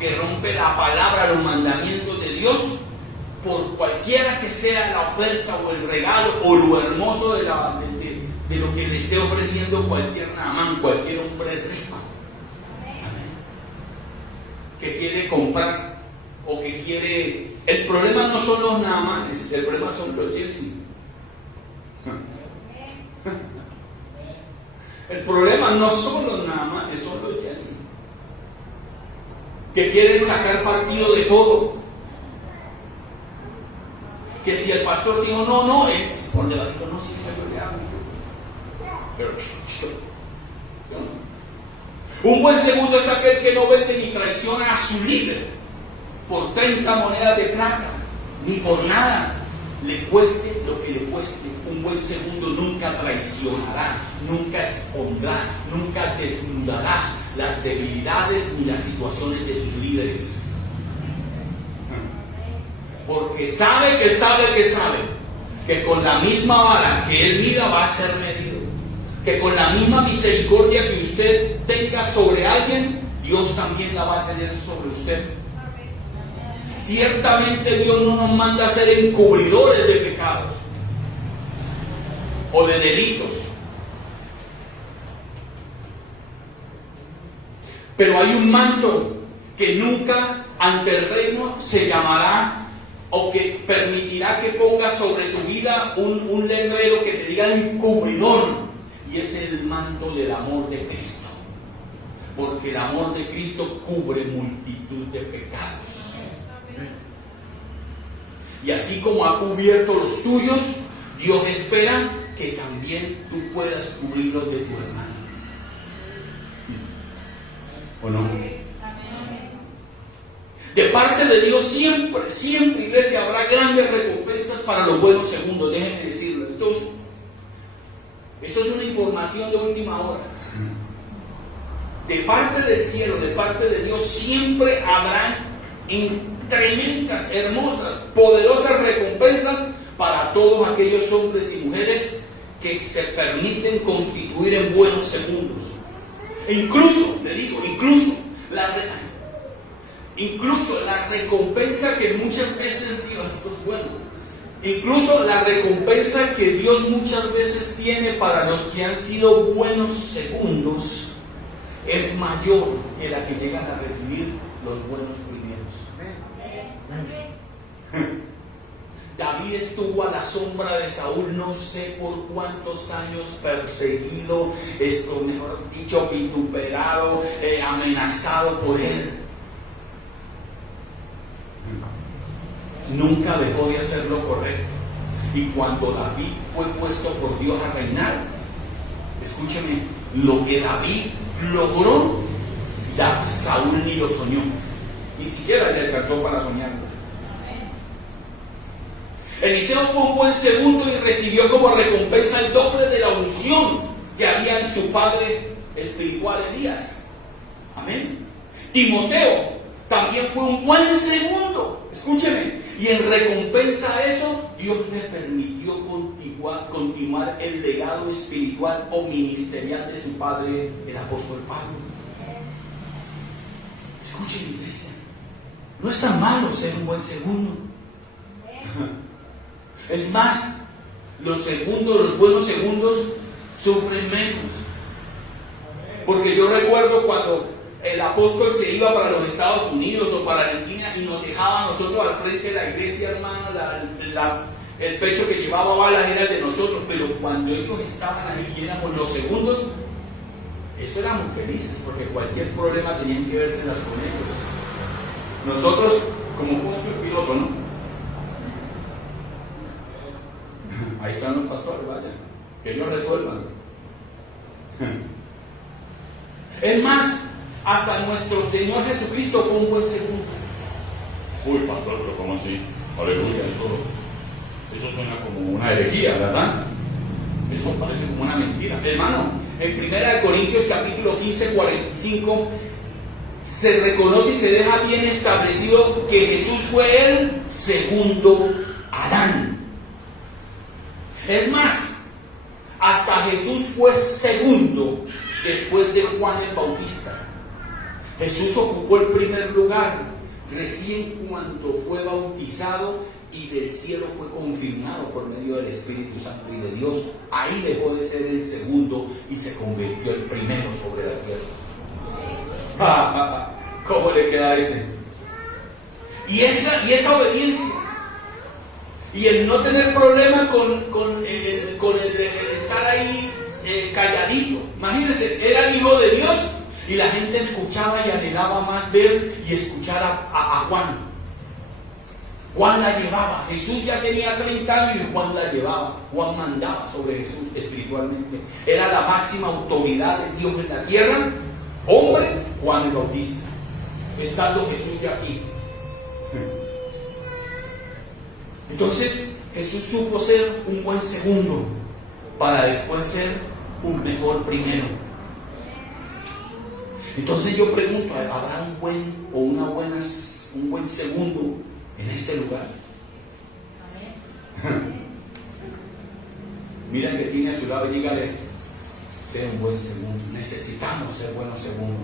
que rompe la palabra, los mandamientos de Dios, por cualquiera que sea la oferta o el regalo o lo hermoso de lo que le esté ofreciendo cualquier Naamán, cualquier hombre rico. Amén. Que quiere comprar o que quiere... El problema no son los Naamanes, el problema son los Jesse. El problema no son los Naamanes, son los Jesse, que quieren sacar partido de todo. Que si el pastor dijo no, se pone la cita, no, sí, yo le hablo. Pero un buen segundo es aquel que no vende ni traiciona a su líder por 30 monedas de plata, ni por nada, le cueste lo que le cueste. Un buen segundo nunca traicionará, nunca expondrá, nunca desnudará las debilidades ni las situaciones de sus líderes. Porque sabe que con la misma vara que Él mida va a ser medido. Que con la misma misericordia que usted tenga sobre alguien, Dios también la va a tener sobre usted. Ciertamente Dios no nos manda a ser encubridores de pecados o de delitos. Pero hay un manto que nunca ante el reino se llamará o que permitirá que pongas sobre tu vida un letrero que te diga encubridor, y es el manto del amor de Cristo, porque el amor de Cristo cubre multitud de pecados. Y así como ha cubierto los tuyos, Dios espera que también tú puedas cubrir los de tu hermano. ¿O no? De parte de Dios siempre, iglesia, habrá grandes recompensas para los buenos segundos. Déjenme decirlo. Esto es una información de última hora. De parte del cielo, de parte de Dios, siempre habrá tremendas, hermosas, poderosas recompensas para todos aquellos hombres y mujeres que se permiten constituir en buenos segundos. E incluso, le digo, incluso la recompensa que muchas veces Dios, esto es bueno, incluso la recompensa que Dios muchas veces tiene para los que han sido buenos segundos es mayor que la que llegan a recibir los buenos primeros. David estuvo a la sombra de Saúl no sé por cuántos años, perseguido, mejor dicho, vituperado, amenazado por él. Nunca dejó de hacer lo correcto. Y cuando David fue puesto por Dios a reinar, escúcheme, lo que David logró, Saúl ni lo soñó. Ni siquiera le alcanzó para soñarlo. Eliseo fue un buen segundo y recibió como recompensa el doble de la unción que había en su padre espiritual Elías. Amén. Timoteo también fue un buen segundo. Escúcheme. Y en recompensa a eso, Dios le permitió continuar el legado espiritual o ministerial de su padre, el apóstol Pablo. Escuchen, iglesia. No es tan malo ser un buen segundo. Es más, los buenos segundos sufren menos. Porque yo recuerdo cuando el apóstol se iba para los Estados Unidos o para Argentina y nos dejaba a nosotros al frente de la iglesia, hermano, el pecho que llevaba balas era el de nosotros, pero cuando ellos estaban ahí y éramos los segundos, eso éramos felices, porque cualquier problema tenían que verse las con ellos. Nosotros, como Poncio el piloto, ¿no? Ahí están los pastores, vaya, que ellos resuelvan. Es más, hasta nuestro Señor Jesucristo fue un buen segundo. Uy, pastor, pero ¿cómo así? Aleluya, eso suena como una herejía, ¿verdad? Eso parece como una mentira. Hermano, en 1 Corintios capítulo 15, 45, se reconoce y se deja bien establecido que Jesús fue el segundo Adán. Es más, hasta Jesús fue segundo después de Juan el Bautista. Jesús ocupó el primer lugar recién cuando fue bautizado y del cielo fue confirmado por medio del Espíritu Santo y de Dios. Ahí dejó de ser el segundo y se convirtió el primero sobre la tierra. ¿Cómo le queda ese? Y esa obediencia y el no tener problema con el estar ahí calladito. Imagínense, era el Hijo de Dios y la gente escuchaba y anhelaba más ver y escuchar a Juan. Juan la llevaba. Jesús ya tenía 30 años y Juan la llevaba. Juan mandaba sobre Jesús espiritualmente. Era la máxima autoridad de Dios en la tierra. Hombre, Juan el Bautista. Estando Jesús ya aquí. Entonces Jesús supo ser un buen segundo para después ser un mejor primero. Entonces yo pregunto, ¿habrá un buen segundo en este lugar? Mira que tiene a su lado y dígale, sé un buen segundo. Necesitamos ser buenos segundos.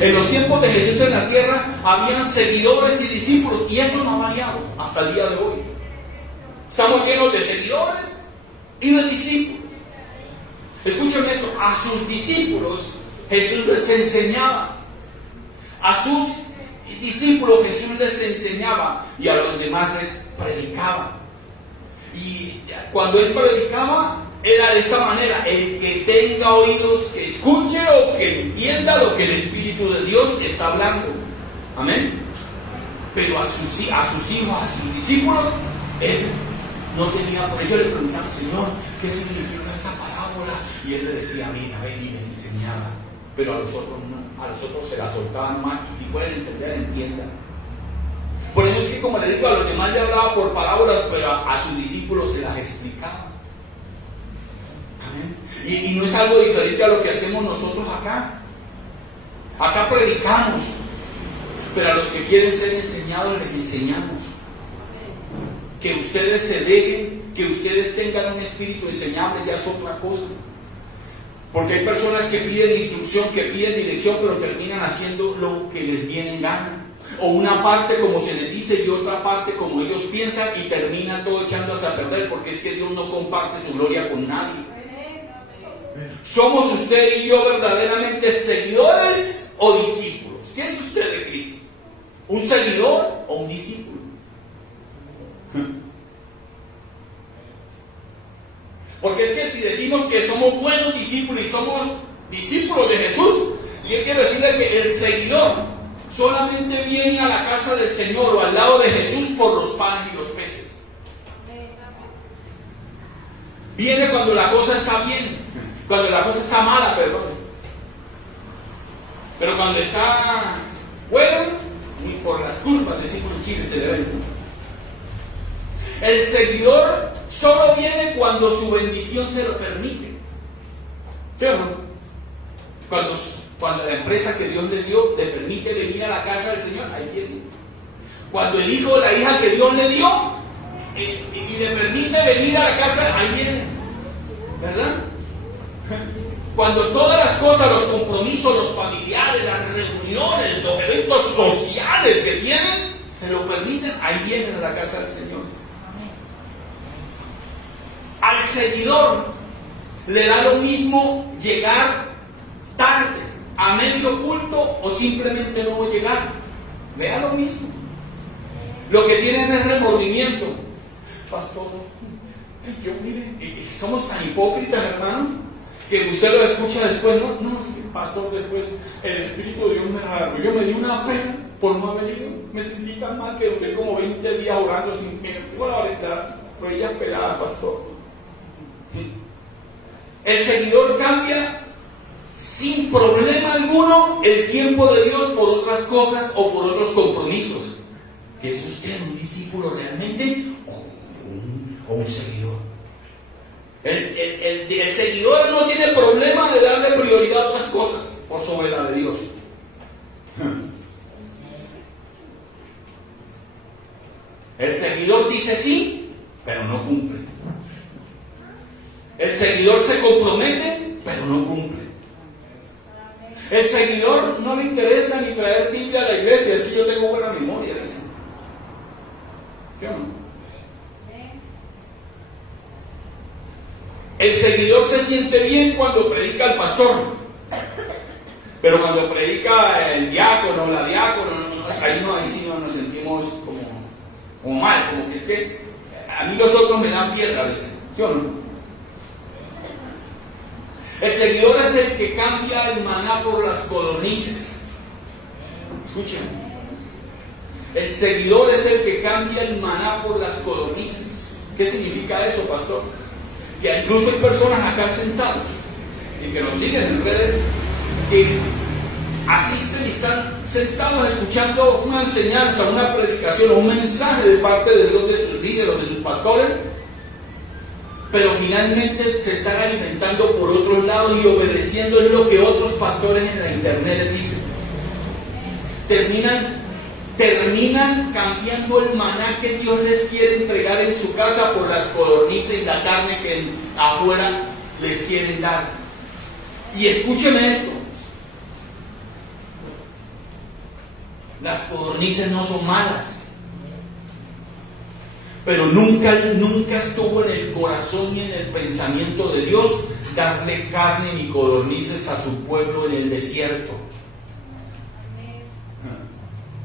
En los tiempos de Jesús en la tierra habían seguidores y discípulos, y eso no ha variado hasta el día de hoy. Estamos llenos de seguidores y de discípulos. Escuchen esto, a sus discípulos Jesús les enseñaba. A sus discípulos Jesús les enseñaba y a los demás les predicaba. Y cuando él predicaba era de esta manera: el que tenga oídos que escuche o que entienda lo que el Espíritu de Dios está hablando. Amén. Pero a sus hijos, a sus discípulos, él no tenía. Por ello le preguntaban: Señor, ¿qué significa esta parábola? Y él le decía: mira, ven, y le enseñaba. Pero a los otros no, a los otros se la soltaban más, y si pueden entender, entiendan. Por eso es que, como le digo, a los demás le hablaba por parábolas, pero a sus discípulos se las explicaba. Amén. Y no es algo diferente a lo que hacemos nosotros acá. Acá predicamos, pero a los que quieren ser enseñados les enseñamos. Que ustedes se dejen, que ustedes tengan un espíritu enseñable, ya es otra cosa. Porque hay personas que piden instrucción, que piden dirección, pero terminan haciendo lo que les viene en gana. O una parte como se les dice y otra parte como ellos piensan, y terminan todo echándose a perder, porque es que Dios no comparte su gloria con nadie. ¿Somos usted y yo verdaderamente seguidores o discípulos? ¿Qué es usted de Cristo? ¿Un seguidor o un discípulo? Porque es que si decimos que somos buenos discípulos y somos discípulos de Jesús, yo quiero decirle que el seguidor solamente viene a la casa del Señor o al lado de Jesús por los panes y los peces. Viene cuando la cosa está bien, cuando la cosa está mala, perdón. Pero cuando está bueno, ni por las culpas, decimos en Chile, se deben. El seguidor solo viene cuando su bendición se lo permite. ¿Sí o no? Cuando la empresa que Dios le dio le permite venir a la casa del Señor, ahí viene. Cuando el hijo o la hija que Dios le dio y le permite venir a la casa, ahí viene. ¿Verdad? Cuando todas las cosas, los compromisos, los familiares, las reuniones, los eventos sociales que tienen, se lo permiten, ahí vienen a la casa del Señor. Al seguidor le da lo mismo llegar tarde, a medio culto, o simplemente no llegar. Le da lo mismo. Lo que tienen es remordimiento. Pastor, yo mire, somos tan hipócritas, hermano, que usted lo escucha después. No, pastor, después el Espíritu de Dios me agarró. Yo me di una pena por no haber ido. Me sentí tan mal que duré como 20 días orando sin que tengo la verdad. Rodillas peladas, pastor. El seguidor cambia sin problema alguno el tiempo de Dios por otras cosas o por otros compromisos. ¿Es usted un discípulo realmente o un seguidor? El seguidor no tiene problema de darle prioridad a otras cosas por sobre la de Dios. El seguidor dice sí, pero no cumple. El seguidor se compromete, pero no cumple. El seguidor no le interesa ni traer Biblia a la iglesia, es que yo tengo buena memoria, dice. ¿Qué no? El seguidor se siente bien cuando predica el pastor, pero cuando predica el diácono o la diácono, ahí sí nos sentimos como mal, como que es que a mí los otros me dan piedra, dice. ¿Sí o no? El seguidor es el que cambia el maná por las codornices. Escuchen. El seguidor es el que cambia el maná por las codornices. ¿Qué significa eso, pastor? Que incluso hay personas acá sentados y que nos siguen en redes, que asisten y están sentados escuchando una enseñanza, una predicación o un mensaje de parte de Dios, de sus líderes o de sus pastores, pero finalmente se están alimentando por otros lados y obedeciendo lo que otros pastores en la internet les dicen. terminan cambiando el maná que Dios les quiere entregar en su casa por las codornices y la carne que afuera les quieren dar. Y escúcheme esto: las codornices no son malas, pero nunca estuvo en el corazón ni en el pensamiento de Dios darle carne ni codornices a su pueblo en el desierto.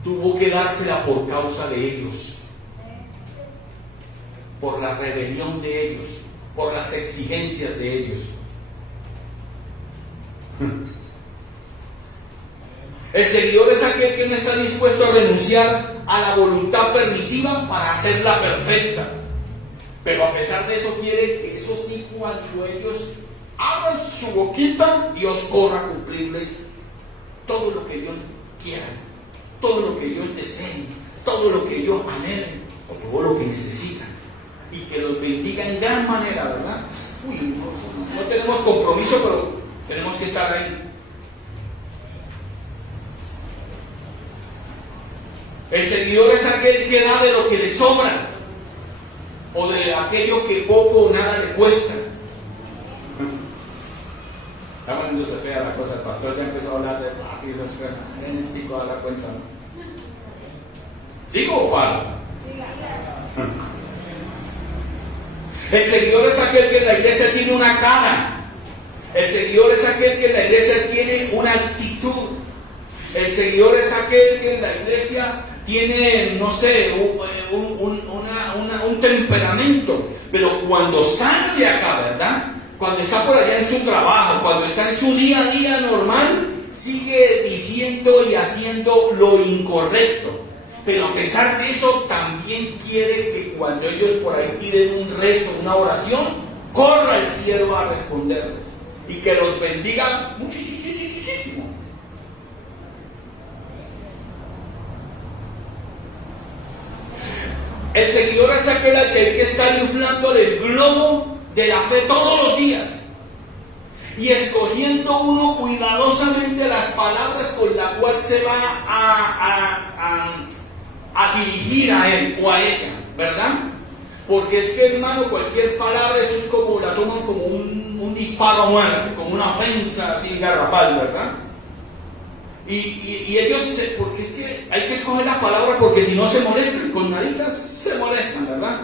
Tuvo que dársela por causa de ellos, por la rebelión de ellos, por las exigencias de ellos. El seguidor es aquel que no está dispuesto a renunciar a la voluntad permisiva para hacerla perfecta, pero a pesar de eso quiere que eso sí, cuando ellos abran su boquita, Dios corra a cumplirles todo lo que ellos quieran, todo lo que ellos deseen, todo lo que ellos anhelen, o todo lo que necesitan, y que los bendiga en gran manera, ¿verdad? No tenemos compromiso, pero tenemos que estar ahí. El seguidor es aquel que da de lo que le sobra, o de aquello que poco o nada le cuesta. Está poniéndose fea la cosa. El pastor ya empezó a hablar de pico a la cuenta, ¿no? ¿Sigo o paro? El seguidor es aquel que en la iglesia tiene una cara. El seguidor es aquel que en la iglesia tiene una actitud. El seguidor es aquel que en la iglesia tiene, no sé, un temperamento, pero cuando sale de acá, ¿verdad? Cuando está por allá en su trabajo, cuando está en su día a día normal, sigue diciendo y haciendo lo incorrecto. Pero a pesar de eso, también quiere que cuando ellos por ahí piden un rezo, una oración, corra el siervo a responderles y que los bendiga muchísimo. El seguidor es aquel que está inflando el globo de la fe todos los días y escogiendo uno cuidadosamente las palabras con las cuales se va a dirigir a él o a ella, ¿verdad? Porque es que, hermano, cualquier palabra, eso es como, la toman como un disparo a muerte, como una ofensa así garrafal, ¿verdad? Y ellos, porque es que hay que escoger la palabra, porque si no se molestan, con naditas se molestan, ¿verdad?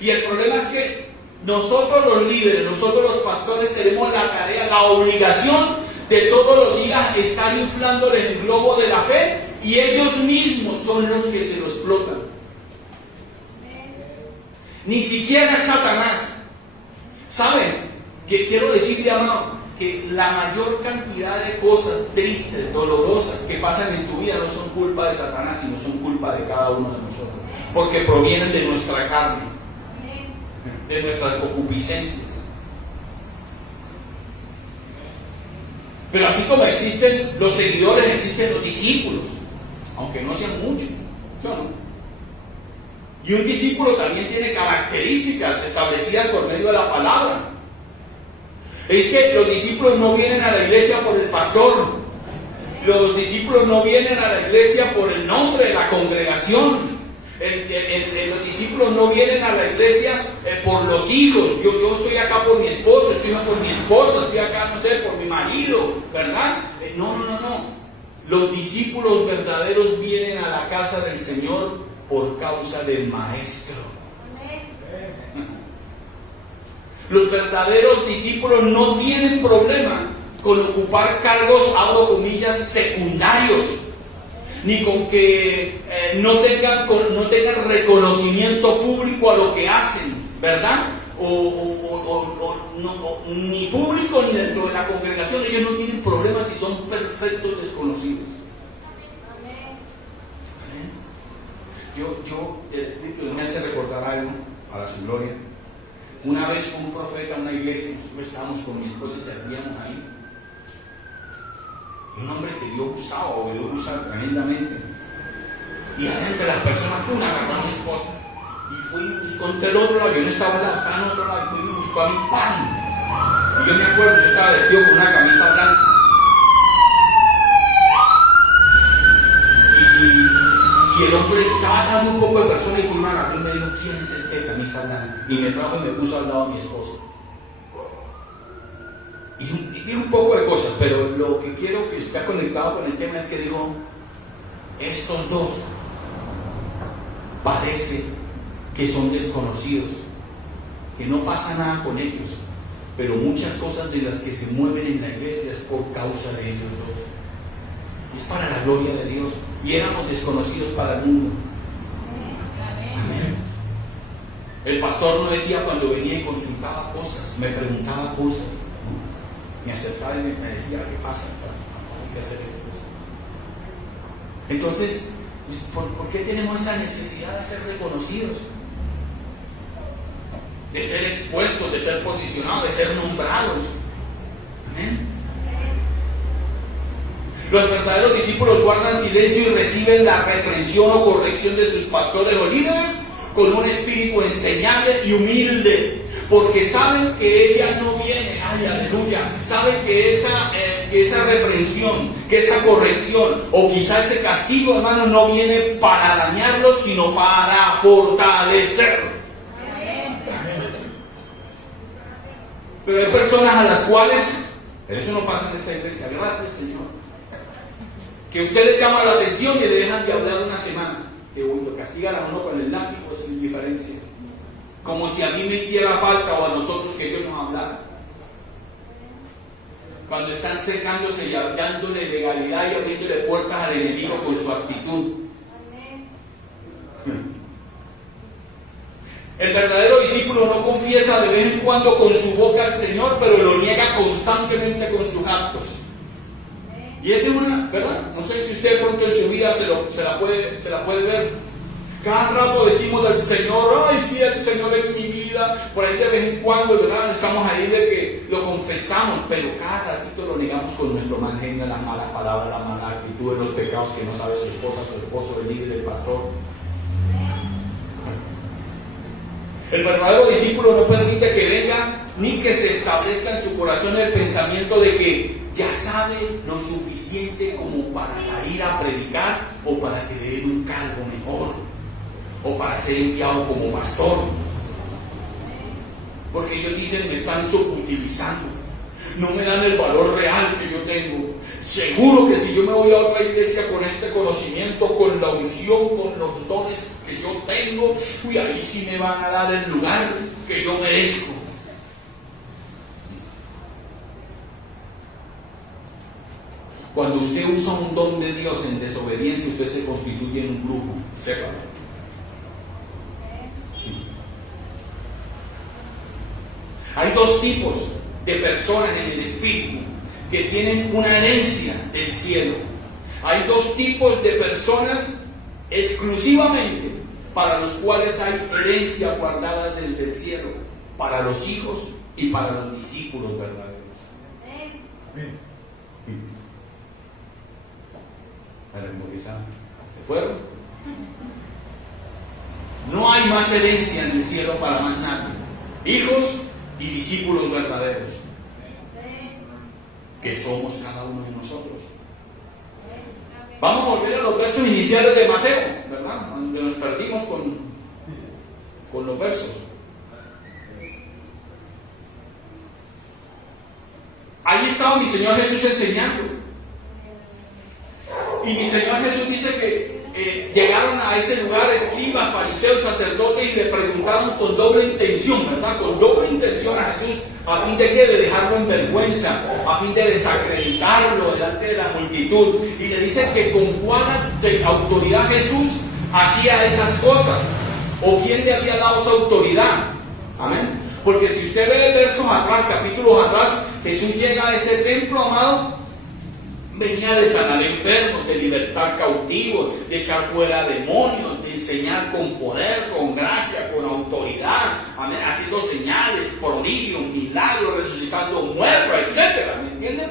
Y el problema es que nosotros los líderes, nosotros los pastores tenemos la tarea, la obligación de todos los días estar inflándoles el globo de la fe, y ellos mismos son los que se lo explotan. Ni siquiera es Satanás. ¿Saben? Que quiero decirle, amado, que la mayor cantidad de cosas tristes, dolorosas que pasan en tu vida no son culpa de Satanás, sino son culpa de cada uno de nosotros, porque provienen de nuestra carne, de nuestras concupiscencias. Pero así como existen los seguidores, existen los discípulos, aunque no sean muchos, ¿sí o no? Y un discípulo también tiene características establecidas por medio de la palabra. Es que los discípulos no vienen a la iglesia por el pastor. Los discípulos no vienen a la iglesia por el nombre de la congregación. Los discípulos no vienen a la iglesia por los hijos. Yo estoy acá por mi esposo, estoy acá por mi esposa, estoy acá, no sé, por mi marido, ¿verdad? No. Los discípulos verdaderos vienen a la casa del Señor por causa del Maestro. Los verdaderos discípulos no tienen problema con ocupar cargos, abro comillas, secundarios, ni con que no tengan reconocimiento público a lo que hacen, ¿verdad? Ni público ni dentro de la congregación. Ellos no tienen problemas si son perfectos desconocidos. El Espíritu me hace recordar algo para su gloria. Una vez un profeta en una iglesia, nosotros estábamos con mi esposa y servíamos ahí. Y un hombre que Dios usaba o Dios usa tremendamente. Y entre las personas, agarró a mi esposa y fue y buscó entre el otro lado. Yo no estaba al lado, estaba en otro lado, y fue y buscó a mi pan. Y yo me acuerdo, yo estaba vestido con una camisa blanca. Y Y el hombre estaba dando un poco de persona y fue una agarró y me dijo, ¿quién es este camisa blanca? Y me trajo y me puso al lado de mi esposa. Y dijo un poco de cosas, pero lo que quiero que esté conectado con el tema es que digo, estos dos parece que son desconocidos, que no pasa nada con ellos, pero muchas cosas de las que se mueven en la iglesia es por causa de ellos dos. Es para la gloria de Dios. Y éramos desconocidos para el mundo. Amén. El pastor no decía cuando venía y consultaba cosas, me preguntaba cosas, ¿no? Me acercaba y me decía, ¿qué pasa? Hay que hacer esto. Entonces, ¿por qué tenemos esa necesidad de ser reconocidos? De ser expuestos, de ser posicionados, de ser nombrados. Amén. Los verdaderos discípulos guardan silencio y reciben la reprensión o corrección de sus pastores o líderes con un espíritu enseñable y humilde, porque saben que ella no viene, ay, aleluya, saben que esa reprensión, que esa corrección o quizá ese castigo, hermano, no viene para dañarlos, sino para fortalecerlos. Pero hay personas a las cuales, pero eso no pasa en esta iglesia, gracias Señor, que usted le llama la atención y le dejan de hablar una semana, que lo castigan a uno con el látigo sin diferencia, como si a mí me hiciera falta o a nosotros que Dios nos hablara. Cuando están secándose y dándole legalidad y abriéndole puertas al enemigo con su actitud. El verdadero discípulo no confiesa de vez en cuando con su boca al Señor, pero lo niega constantemente con sus actos. Y esa es una, ¿verdad? No sé si usted pronto en su vida se la puede ver. Cada rato decimos del Señor, ay sí, el Señor en mi vida. Por ahí de vez en cuando, ¿verdad? Estamos ahí de que lo confesamos, pero cada ratito lo negamos con nuestro mal genio, las malas palabras, la mala actitud, los pecados que no sabe su esposa, su esposo, el líder, el pastor. El verdadero discípulo no permite que venga ni que se establezca en su corazón el pensamiento de que ya sabe lo suficiente como para salir a predicar o para que le den un cargo mejor o para ser enviado como pastor. Porque ellos dicen me están subutilizando, no me dan el valor real que yo tengo. Seguro que si yo me voy a otra iglesia con este conocimiento, con la unción, con los dones que yo tengo, y ahí sí me van a dar el lugar que yo merezco. Cuando usted usa un don de Dios en desobediencia, usted se constituye en un brujo. Sépalo. Hay dos tipos de personas en el espíritu que tienen una herencia del cielo. Hay dos tipos de personas exclusivamente para los cuales hay herencia guardada desde el cielo, para los hijos y para los discípulos verdaderos. Amén. ¿Se fueron? No hay más herencia en el cielo para más nadie. Hijos y discípulos verdaderos, que somos cada uno de nosotros. Vamos a volver a los versos iniciales de Mateo, ¿verdad? Donde nos perdimos con los versos. Ahí estaba mi Señor Jesús enseñando. Y mi Señor Jesús dice que llegaron a ese lugar escribas, fariseos, sacerdotes y le preguntaron con doble intención, ¿verdad? Con doble intención a Jesús, a fin de que de dejarlo en vergüenza, a fin de desacreditarlo delante de la multitud. Y le dicen que con cuál autoridad Jesús hacía esas cosas, o quién le había dado esa autoridad. Amén. Porque si usted lee versos atrás, capítulos atrás, Jesús llega a ese templo, amado. Venía de sanar enfermos, de libertar cautivos, de echar fuera demonios, de enseñar con poder, con gracia, con autoridad, amén, haciendo señales, prodigios, milagros, resucitando muertos, etcétera, ¿me entienden?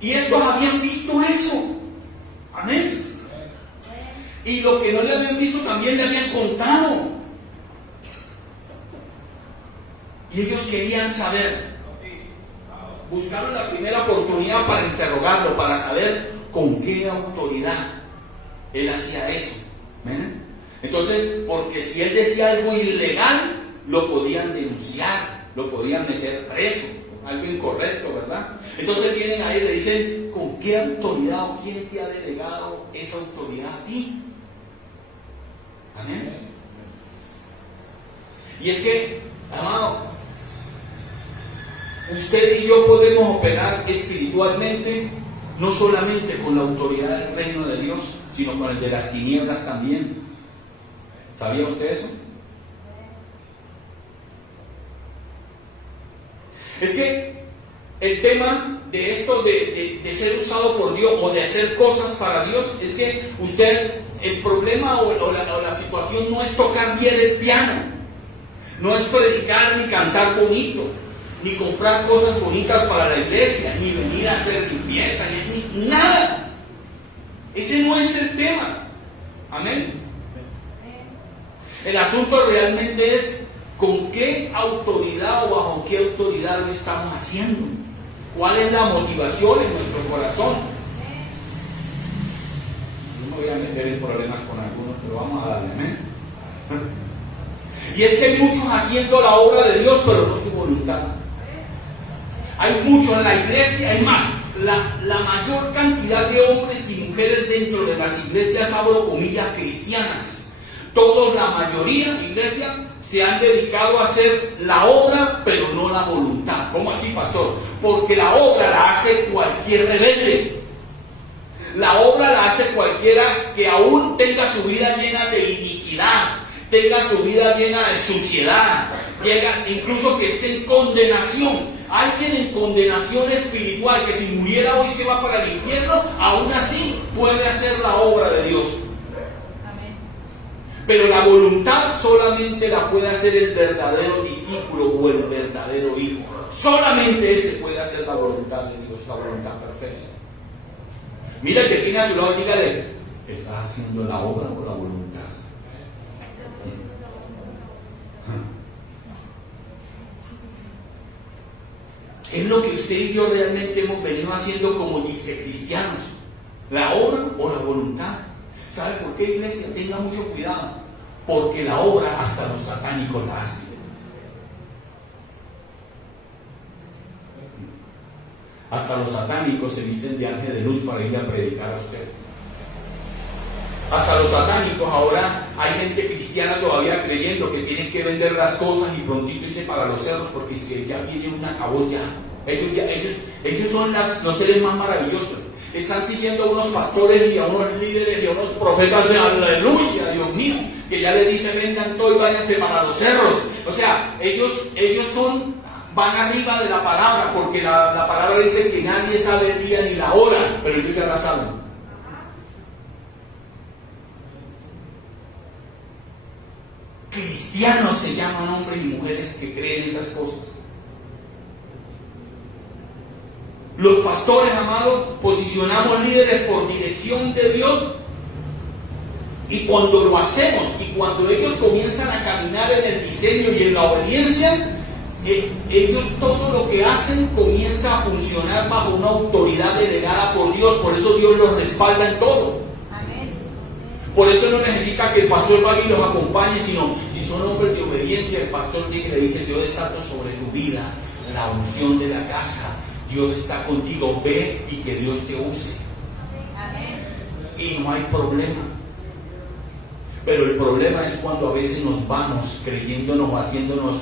Y estos habían visto eso, amén. Y lo que no le habían visto también le habían contado. Y ellos querían saber. Buscaron la primera oportunidad para interrogarlo, para saber con qué autoridad él hacía eso. ¿Ven? Entonces, porque si él decía algo ilegal, lo podían denunciar, lo podían meter preso, algo incorrecto, ¿verdad? Entonces vienen ahí y le dicen, ¿con qué autoridad o quién te ha delegado esa autoridad a ti? Amén. Y es que, amado, usted y yo podemos operar espiritualmente, no solamente con la autoridad del reino de Dios, sino con el de las tinieblas también. ¿Sabía usted eso? Es que el tema de esto de ser usado por Dios o de hacer cosas para Dios, es que usted, el problema o la situación no es tocar bien el piano, no es predicar ni cantar bonito, ni comprar cosas bonitas para la iglesia, ni venir a hacer limpieza, ni nada. Ese no es el tema. Amén. El asunto realmente es con qué autoridad o bajo qué autoridad lo estamos haciendo. ¿Cuál es la motivación en nuestro corazón? Yo me voy a meter en problemas con algunos, pero vamos a darle, amén. Y es que hay muchos haciendo la obra de Dios, pero no su voluntad. Hay muchos en la iglesia, hay más. La mayor cantidad de hombres y mujeres dentro de las iglesias, abro comillas, cristianas, todos, la mayoría, iglesia, se han dedicado a hacer la obra, pero no la voluntad. ¿Cómo así, pastor? Porque la obra la hace cualquier rebelde. La obra la hace cualquiera que aún tenga su vida llena de iniquidad, tenga su vida llena de suciedad, incluso que esté en condenación. Alguien en condenación espiritual que si muriera hoy se va para el infierno, aún así puede hacer la obra de Dios. Amén. Pero la voluntad solamente la puede hacer el verdadero discípulo o el verdadero hijo. Solamente ese puede hacer la voluntad de Dios, la voluntad perfecta. Mira el que tiene a su lado, dígale, ¿estás haciendo la obra o la voluntad? Es lo que usted y yo realmente hemos venido haciendo como cristianos. ¿La obra o la voluntad? ¿Sabe por qué, iglesia? Tenga mucho cuidado. Porque la obra hasta los satánicos la hacen. Hasta los satánicos se visten de ángel de luz para ir a predicar a usted. Hasta los satánicos ahora hay gente cristiana todavía creyendo que tienen que vender las cosas y prontito irse para los cerros porque es que ya viene una caboya. Ellos son los seres más maravillosos. Están siguiendo a unos pastores y a unos líderes y a unos profetas de aleluya, Dios mío, que ya le dicen vengan todos y váyanse para los cerros. O sea, ellos van arriba de la palabra, porque la palabra dice que nadie sabe el día ni la hora, pero ellos ya la saben. Cristianos se llaman hombres y mujeres que creen esas cosas. Los pastores, amados, posicionamos líderes por dirección de Dios, y cuando lo hacemos y cuando ellos comienzan a caminar en el diseño y en la obediencia, ellos todo lo que hacen comienza a funcionar bajo una autoridad delegada por Dios. Por eso Dios los respalda en todo. Amén. Por eso no necesita que el pastor vaya y los acompañe, sino si son hombres de obediencia, el pastor tiene que le dice: Dios desato sobre tu vida la unción de la casa. Dios está contigo, ve y que Dios te use. Amén. Y no hay problema. Pero el problema es cuando a veces nos vamos creyéndonos, haciéndonos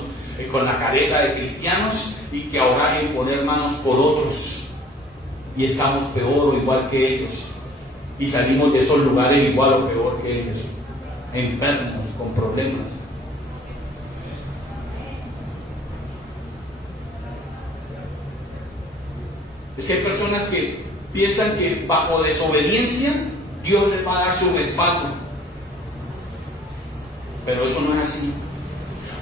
con la careta de cristianos, y que ahora hay que poner manos por otros y estamos peor o igual que ellos, y salimos de esos lugares igual o peor que ellos, enfermos, con problemas. Es que hay personas que piensan que bajo desobediencia Dios les va a dar su respaldo, pero eso no es así.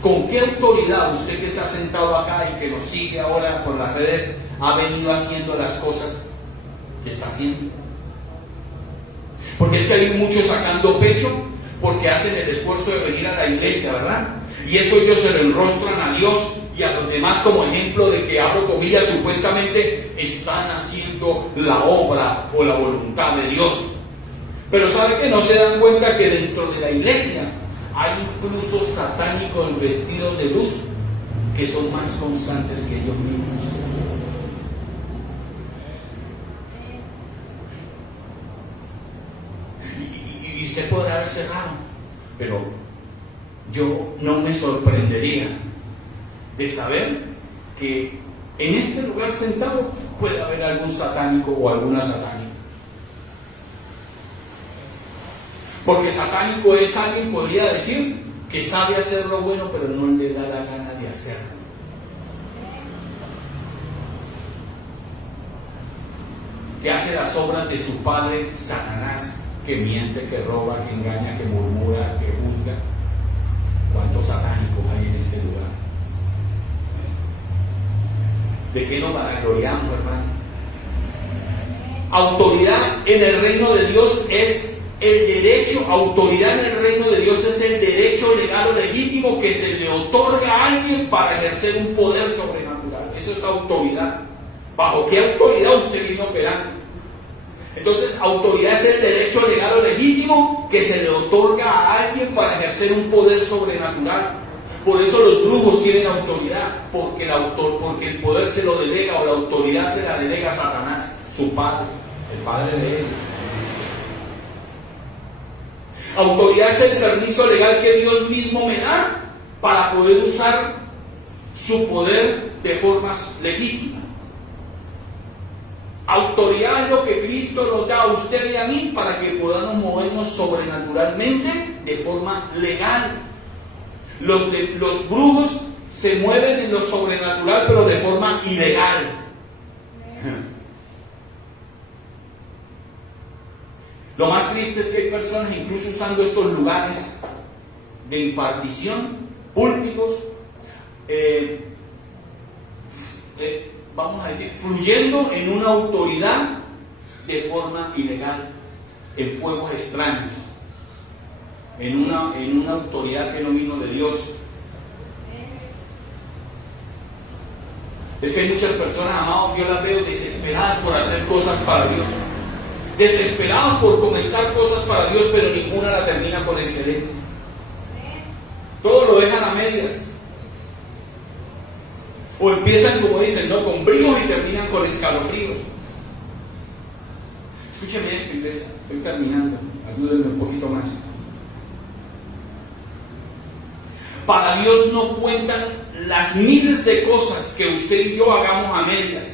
¿Con qué autoridad usted que está sentado acá y que nos sigue ahora por las redes ha venido haciendo las cosas que está haciendo? Porque es que hay muchos sacando pecho porque hacen el esfuerzo de venir a la iglesia, ¿verdad? Y eso ellos se lo enrostran a Dios y a los demás como ejemplo de que, abro comillas, supuestamente están haciendo la obra o la voluntad de Dios. Pero ¿sabe que no se dan cuenta que dentro de la iglesia hay incluso satánicos vestidos de luz que son más constantes que ellos mismos? Y usted podrá haber cerrado, pero yo no me sorprendería de saber que en este lugar sentado puede haber algún satánico o alguna satánica. Porque satánico es alguien, podría decir, que sabe hacer lo bueno, pero no le da la gana de hacerlo. Que hace las obras de su padre Satanás, que miente, que roba, que engaña, que murmura, que juzga. ¿Cuántos satánicos hay en este lugar? ¿De qué nos vanagloriamos, hermano? Autoridad en el reino de Dios es el derecho, autoridad en el reino de Dios es el derecho legal o legítimo que se le otorga a alguien para ejercer un poder sobrenatural. Eso es autoridad. ¿Bajo qué autoridad usted viene operando? Entonces, autoridad es el derecho legal o legítimo que se le otorga a alguien para ejercer un poder sobrenatural. Por eso los brujos tienen autoridad, porque el poder se lo delega, o la autoridad se la delega a Satanás, su padre, el padre de ellos. Autoridad es el permiso legal que Dios mismo me da para poder usar su poder de formas legítimas. Autoridad es lo que Cristo nos da a usted y a mí para que podamos movernos sobrenaturalmente de forma legal. Los brujos se mueven en lo sobrenatural, pero de forma ilegal. Lo más triste es que hay personas, incluso usando estos lugares de impartición, púlpitos, vamos a decir, fluyendo en una autoridad de forma ilegal, en fuegos extraños, en una autoridad que no vino de Dios. Es que hay muchas personas, amados, yo las veo desesperadas por hacer cosas para Dios, desesperados por comenzar cosas para Dios, pero ninguna la termina con excelencia. Todo lo dejan a medias. O empiezan, como dicen, ¿no?, con bríos y terminan con escalofríos. Escúcheme esto, iglesia, estoy terminando, ayúdenme un poquito más. Para Dios no cuentan las miles de cosas que usted y yo hagamos a medias,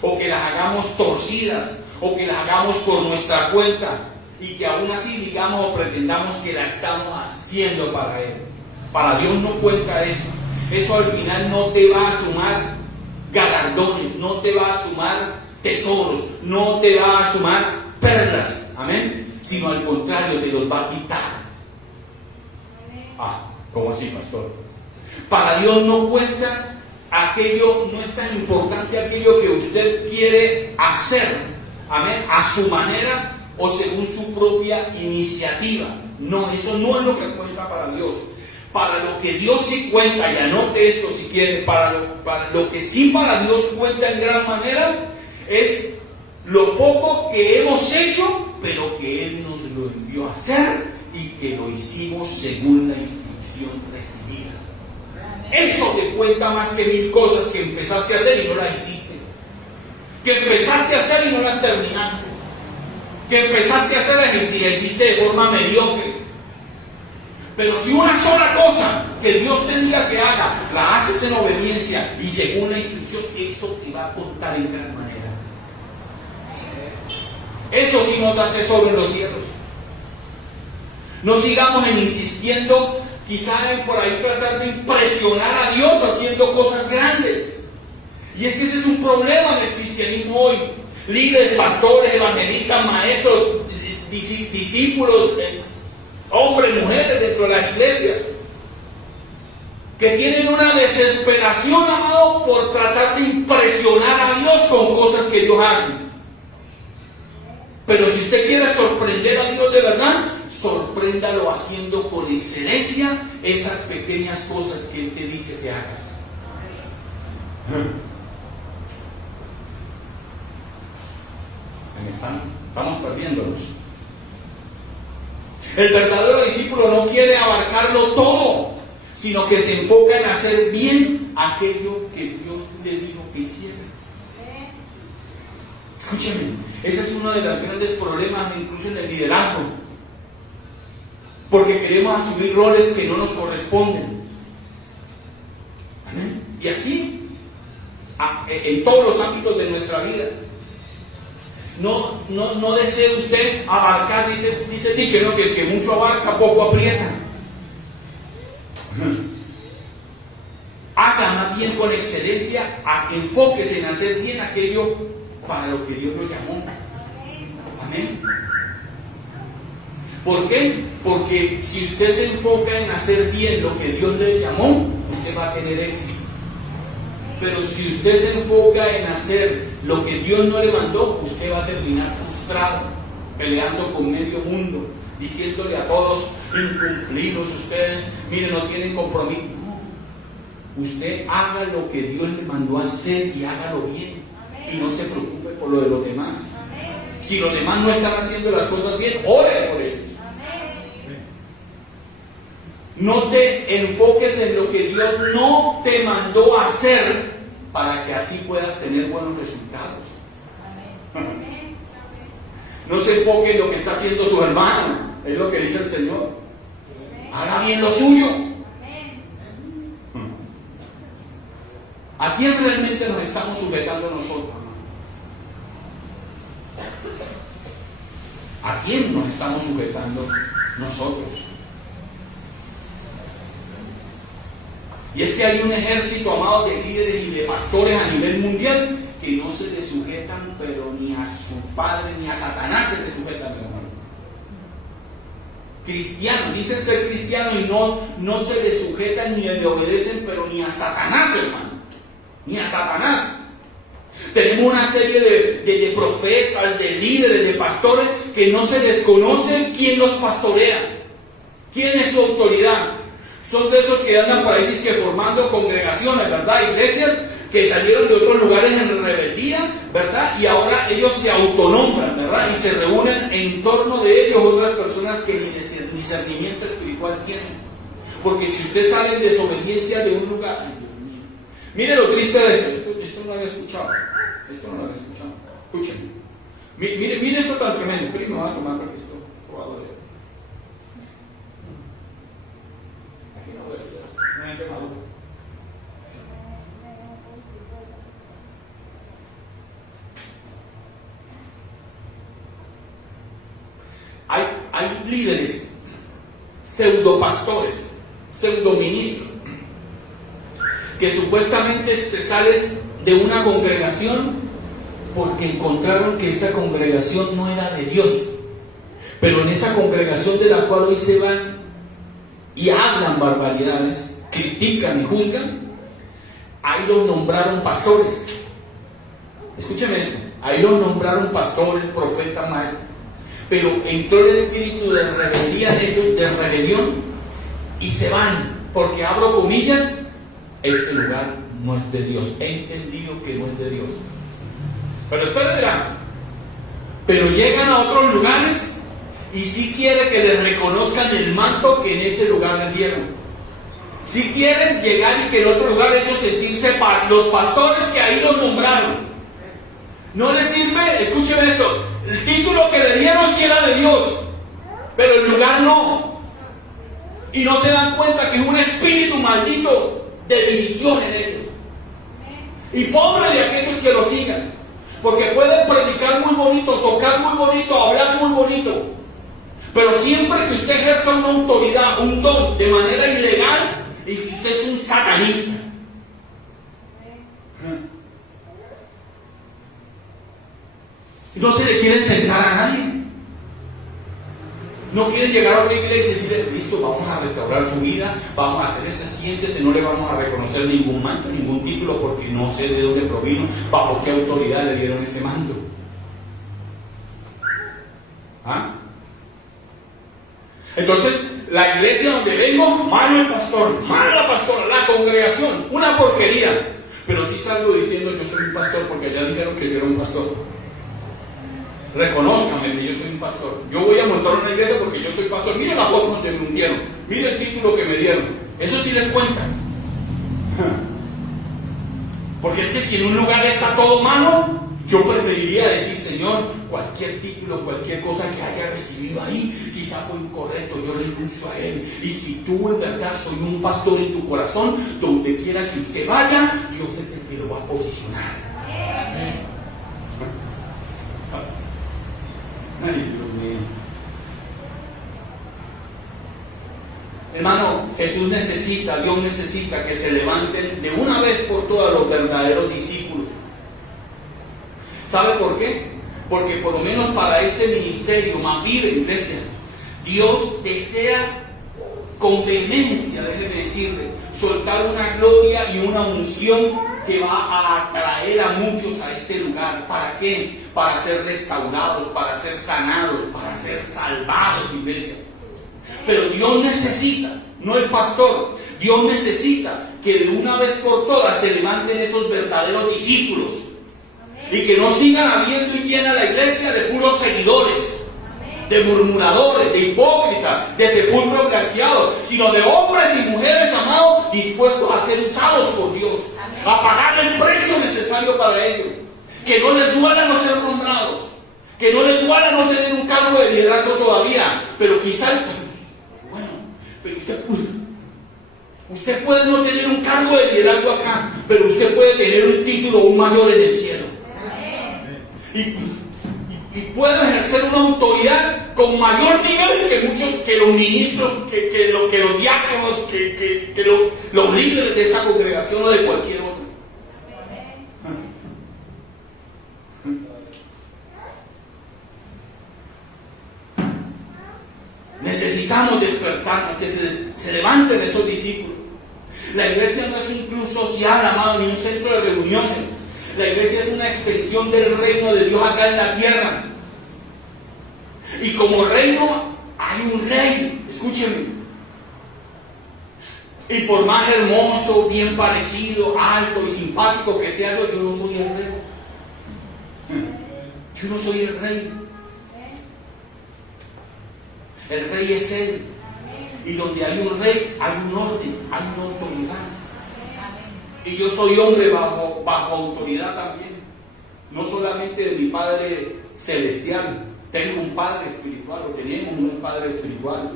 o que las hagamos torcidas, o que las hagamos por nuestra cuenta, y que aún así digamos o pretendamos que la estamos haciendo para Él. Para Dios no cuenta eso. Eso al final no te va a sumar galardones, no te va a sumar tesoros, no te va a sumar perlas, amén, sino al contrario, te los va a quitar. ¿Cómo así, pastor? Para Dios no cuesta aquello, no es tan importante aquello que usted quiere hacer, amén, a su manera o según su propia iniciativa. No, eso no es lo que cuenta para Dios. Para lo que Dios sí cuenta, y anote esto si quiere, para lo que sí para Dios cuenta en gran manera, es lo poco que hemos hecho, pero que Él nos lo envió a hacer y que lo hicimos según la instrucción recibida. Eso te cuenta más que 1000 cosas que empezaste a hacer y no las hiciste, que empezaste a hacer y no las terminaste, que empezaste a hacer y las hiciste de forma mediocre. Pero si una sola cosa que Dios te diga que haga, la haces en obediencia y según la instrucción, eso te va a contar en gran manera. Eso sí nos da tesoro en los cielos. No sigamos insistiendo, quizá por ahí tratar de impresionar a Dios haciendo cosas grandes. Y es que ese es un problema del cristianismo hoy. Líderes, pastores, evangelistas, maestros, discípulos, hombres, mujeres dentro de las iglesias, que tienen una desesperación, amado, por tratar de impresionar a Dios con cosas que Dios hace. Pero si usted quiere sorprender a Dios de verdad, sorpréndalo haciendo con excelencia esas pequeñas cosas que Él te dice que hagas. Estamos perdiéndolos. El verdadero discípulo no quiere abarcarlo todo, sino que se enfoca en hacer bien aquello que Dios le dijo que hiciera. Escúchame, ese es uno de los grandes problemas incluso en el liderazgo, porque queremos asumir roles que no nos corresponden. ¿Amén? Y así, en todos los ámbitos de nuestra vida. No desee usted abarcar, dice el dicho, ¿no? Que el que mucho abarca, poco aprieta. Haga más bien con excelencia, enfóquese en hacer bien aquello para lo que Dios lo llamó. Amén. ¿Por qué? Porque si usted se enfoca en hacer bien lo que Dios le llamó, usted va a tener éxito. Pero si usted se enfoca en hacer lo que Dios no le mandó, usted va a terminar frustrado, peleando con medio mundo, diciéndole a todos, incumplidos ustedes, miren, no tienen compromiso. No. Usted haga lo que Dios le mandó a hacer y hágalo bien. Amén. Y no se preocupe por lo de los demás. Amén. Si los demás no están haciendo las cosas bien, ore por ellos. No te enfoques en lo que Dios no te mandó a hacer para que así puedas tener buenos resultados. Amén. No se enfoque en lo que está haciendo su hermano, es lo que dice el Señor. Haga bien lo suyo. ¿A quién realmente nos estamos sujetando nosotros? ¿A quién nos estamos sujetando nosotros? Y es que hay un ejército, amado, de líderes y de pastores a nivel mundial que no se le sujetan, pero ni a su padre ni a Satanás se le sujetan, hermano. Cristianos, dicen ser cristianos y no se le sujetan ni le obedecen, pero ni a Satanás, hermano. Ni a Satanás. Tenemos una serie de profetas, de líderes, de pastores que no se desconoce quién los pastorea, quién es su autoridad. Son de esos que andan por ahí que formando congregaciones, ¿verdad? Iglesias que salieron de otros lugares en rebeldía, ¿verdad? Y ahora ellos se autonombran, ¿verdad? Y se reúnen en torno de ellos otras personas que ni discernimiento espiritual tienen. Porque si usted sale en desobediencia de un lugar, ay, Dios mío. Mire lo triste de esto no lo había escuchado. Esto no lo había escuchado. Escuchen. Mire esto tan tremendo. Pero me va a tomar porque esto va a doler. Hay líderes, pseudopastores, pseudoministros, que supuestamente se salen de una congregación porque encontraron que esa congregación no era de Dios. Pero en esa congregación de la cual hoy se van y hablan barbaridades, critican y juzgan, ahí los nombraron pastores. Escúcheme esto, ahí los nombraron pastores, profetas, maestros. Pero entró el espíritu de rebeldía en ellos, de rebelión, y se van, porque abro comillas, este lugar no es de Dios. He entendido que no es de Dios. Pero ustedes dirán, pero llegan a otros lugares y sí quiere que les reconozcan el manto que en ese lugar les dieron. Si quieren llegar y que en otro lugar ellos sentirse paz, los pastores que ahí los nombraron. No les sirve, escuchen esto, el título que le dieron sí era de Dios, pero el lugar no. Y no se dan cuenta que es un espíritu maldito de división en ellos. Y pobre de aquellos que lo sigan, porque pueden predicar muy bonito, tocar muy bonito, hablar muy bonito, pero siempre que usted ejerza una autoridad, un don de manera ilegal, y que usted es un satanista. No se le quieren sentar a nadie. No quieren llegar a una iglesia y decirle, listo, vamos a restaurar su vida, vamos a hacer ese siéntese, no le vamos a reconocer ningún manto, ningún título, porque no sé de dónde provino, bajo qué autoridad le dieron ese manto. ¿Ah? Entonces, la iglesia donde vengo, malo el pastor, mala pastora, la congregación, una porquería. Pero sí salgo diciendo yo soy un pastor porque ya dijeron que yo era un pastor. Reconózcame que yo soy un pastor. Yo voy a montar una iglesia porque yo soy pastor. Mire la foto donde me hundieron. Mire el título que me dieron. Eso sí les cuenta. Porque es que si en un lugar está todo malo, yo preferiría decir, Señor, cualquier título, cualquier cosa que haya recibido ahí, quizá fue incorrecto, yo renuncio a él. Y si tú en verdad soy un pastor en tu corazón, donde quiera que usted vaya, Dios es el que lo va a posicionar. Amén. Ay, Dios mío. Hermano, Jesús necesita, Dios necesita que se levanten de una vez por todas los verdaderos discípulos. ¿Sabe por qué? Porque por lo menos para este ministerio, más vive iglesia, Dios desea con vehemencia, déjeme decirle, soltar una gloria y una unción que va a atraer a muchos a este lugar. ¿Para qué? Para ser restaurados, para ser sanados, para ser salvados, iglesia. Pero Dios necesita, no el pastor, Dios necesita que de una vez por todas se levanten esos verdaderos discípulos. Y que no sigan habiendo y llena la iglesia de puros seguidores, de murmuradores, de hipócritas, de sepulcros blanqueados, sino de hombres y mujeres, amados, dispuestos a ser usados por Dios, a pagar el precio necesario para ellos. Que no les duela no ser nombrados, que no les duela no tener un cargo de liderazgo todavía, pero quizá, bueno, pero usted puede no tener un cargo de liderazgo acá, pero usted puede tener un título aún mayor en el cielo. Y puedo ejercer una autoridad con mayor nivel que los ministros, que los diáconos, que los líderes de esta congregación o de cualquier otro. Necesitamos despertar, que se levanten esos discípulos. La iglesia no es un club social, amado, ni un centro de reuniones. La iglesia es una extensión del reino de Dios acá en la tierra. Y como reino hay un rey, escúchenme. Y por más hermoso, bien parecido, alto y simpático que sea, yo no soy el rey. Yo no soy el rey. El rey es Él. Y donde hay un rey, hay un orden, hay una autoridad. Y yo soy hombre bajo autoridad también. No solamente de mi Padre Celestial. Tengo un Padre espiritual, o tenemos un Padre espiritual.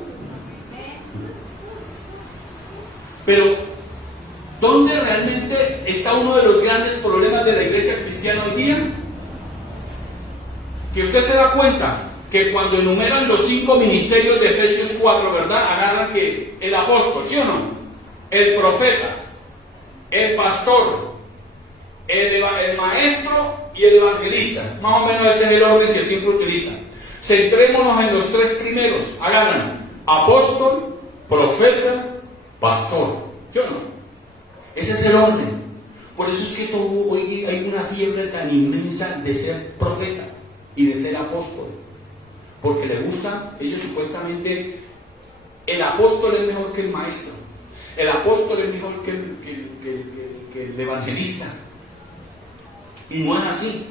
Pero, ¿dónde realmente está uno de los grandes problemas de la iglesia cristiana hoy día? Que usted se da cuenta que cuando enumeran los 5 ministerios de Efesios 4, ¿verdad? Agarran que el apóstol, ¿sí o no? El profeta, el pastor, el maestro y el evangelista. Más o menos ese es el orden que siempre utilizan. Centrémonos en los 3 primeros. Agarran apóstol, profeta, pastor. ¿Sí o no? Ese es el orden. Por eso es que hoy hay una fiebre tan inmensa de ser profeta y de ser apóstol. Porque le gusta, ellos supuestamente, el apóstol es mejor que el maestro. El apóstol es mejor que el evangelista. Y no es así.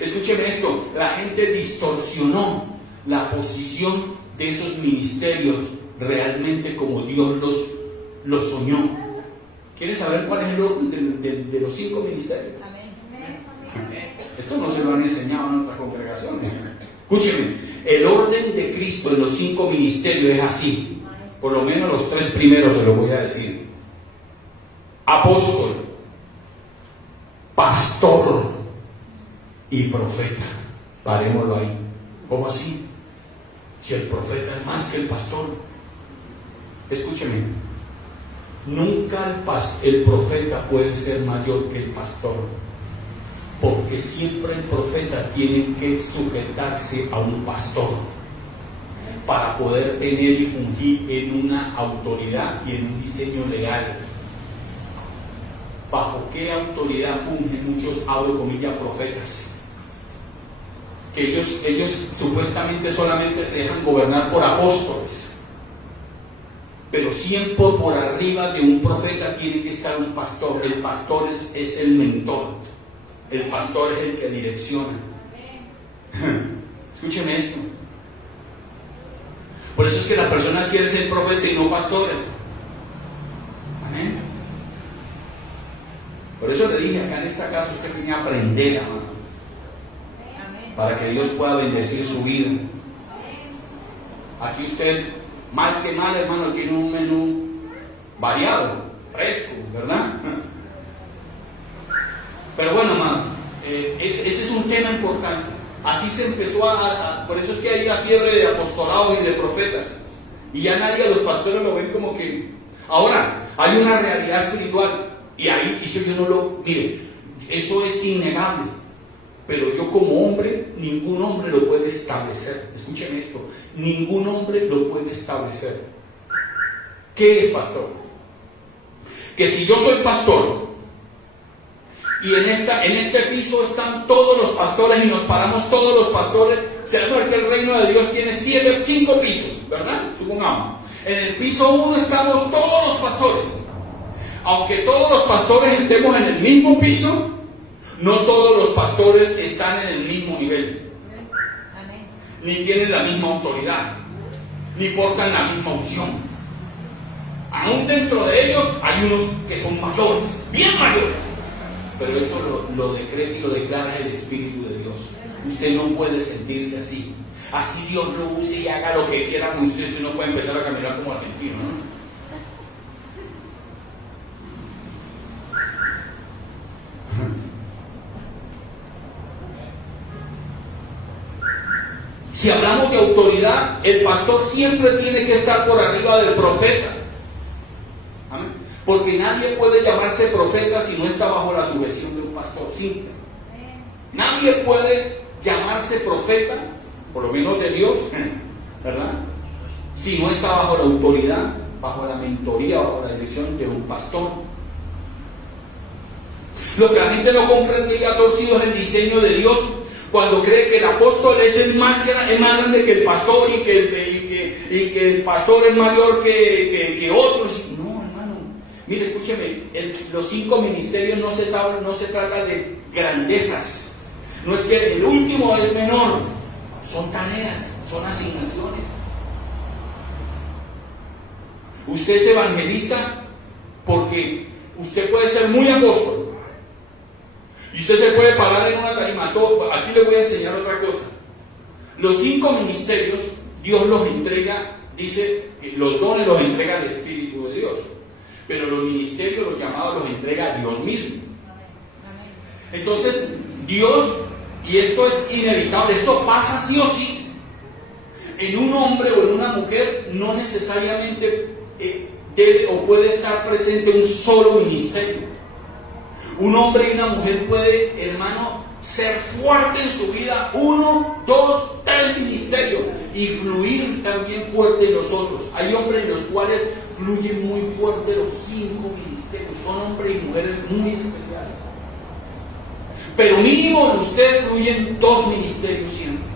Escúcheme esto, la gente distorsionó la posición de esos ministerios realmente como Dios los soñó. ¿Quieres saber cuál es el orden de los 5 ministerios? Amén. Esto no se lo han enseñado en otras congregaciones. Escúcheme, el orden de Cristo en los 5 ministerios es así. Por lo menos los 3 primeros se los voy a decir. Apóstol, pastor y profeta. Parémoslo ahí. ¿Cómo así? Si el profeta es más que el pastor. Escúcheme, nunca el profeta puede ser mayor que el pastor, porque siempre el profeta tiene que sujetarse a un pastor para poder tener y fungir en una autoridad y en un diseño legal. ¿Bajo qué autoridad fungen muchos, abro comillas, profetas? Que ellos supuestamente solamente se dejan gobernar por apóstoles, pero siempre por arriba de un profeta tiene que estar un pastor. El pastor es el mentor, el pastor es el que direcciona. Escúcheme esto. Por eso es que las personas quieren ser profetas y no pastores. Amén. Por eso le dije, acá en esta casa usted tiene que aprender, amado, para que Dios pueda bendecir su vida. Aquí usted, mal que mal, hermano, tiene un menú variado, fresco, ¿verdad? Pero bueno, hermano, ese es un tema importante. Así se empezó por eso es que hay una fiebre de apostolados y de profetas. Y ya nadie a los pastores lo ven como que... Ahora, hay una realidad espiritual. Y ahí, yo no lo... Mire, eso es innegable. Pero yo como hombre, ningún hombre lo puede establecer. Escúcheme esto. Ningún hombre lo puede establecer. ¿Qué es pastor? Que si yo soy pastor... Y en este piso están todos los pastores y nos paramos todos los pastores. Se sabe que el reino de Dios tiene 5 pisos, ¿verdad? Supongamos. En el piso 1 estamos todos los pastores. Aunque todos los pastores estemos en el mismo piso, no todos los pastores están en el mismo nivel. Amén. Ni tienen la misma autoridad, ni portan la misma unción. Aún dentro de ellos hay unos que son mayores, bien mayores. Pero eso lo decreta y lo declara el Espíritu de Dios. Usted no puede sentirse así. Así Dios lo use y haga lo que quiera con usted. Usted no puede empezar a caminar como argentino, ¿no? Si hablamos de autoridad, el pastor siempre tiene que estar por arriba del profeta. Amén. Porque nadie puede llamarse profeta si no está bajo la sujeción de un pastor. Simple. Nadie puede llamarse profeta, por lo menos de Dios, ¿verdad? Si no está bajo la autoridad, bajo la mentoría, bajo la dirección de un pastor. Lo que la gente no comprende y ha torcido es el diseño de Dios cuando cree que el apóstol es el más grande que el pastor y que el pastor es mayor que otros. Mire, escúcheme, los 5 ministerios no se trata de grandezas. No es que el último es menor. Son tareas, son asignaciones. Usted es evangelista porque usted puede ser muy apóstol. Y usted se puede parar en una tarima. Aquí le voy a enseñar otra cosa. Los 5 ministerios, Dios los entrega, dice, los dones los entrega el Espíritu de Dios. Pero los ministerios, los llamados, los entrega Dios mismo. Entonces, Dios, y esto es inevitable, esto pasa sí o sí. En un hombre o en una mujer no necesariamente debe o puede estar presente un solo ministerio. Un hombre y una mujer puede, hermano, ser fuerte en su vida, 1, 2, 3 ministerios, y fluir también fuerte en los otros. Hay hombres en los cuales fluyen muy fuerte los 5 ministerios. Son hombres y mujeres muy especiales. Pero mínimo en usted fluyen 2 ministerios siempre.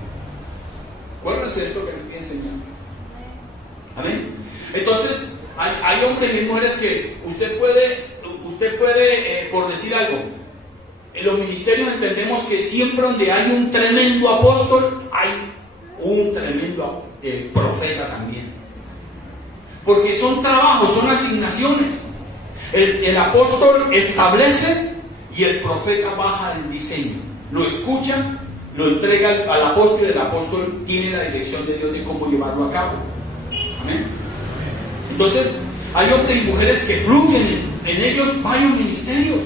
Acuérdense esto que les voy a enseñar. Amén. Entonces, hay hombres y mujeres que usted puede, por decir algo, en los ministerios entendemos que siempre donde hay un tremendo apóstol, hay un tremendo profeta también. Porque son trabajos, son asignaciones. El apóstol establece y el profeta baja el diseño. Lo escucha, lo entrega al apóstol y el apóstol tiene la dirección de Dios de cómo llevarlo a cabo. Amén. Entonces, hay hombres y mujeres que fluyen en ellos varios ministerios.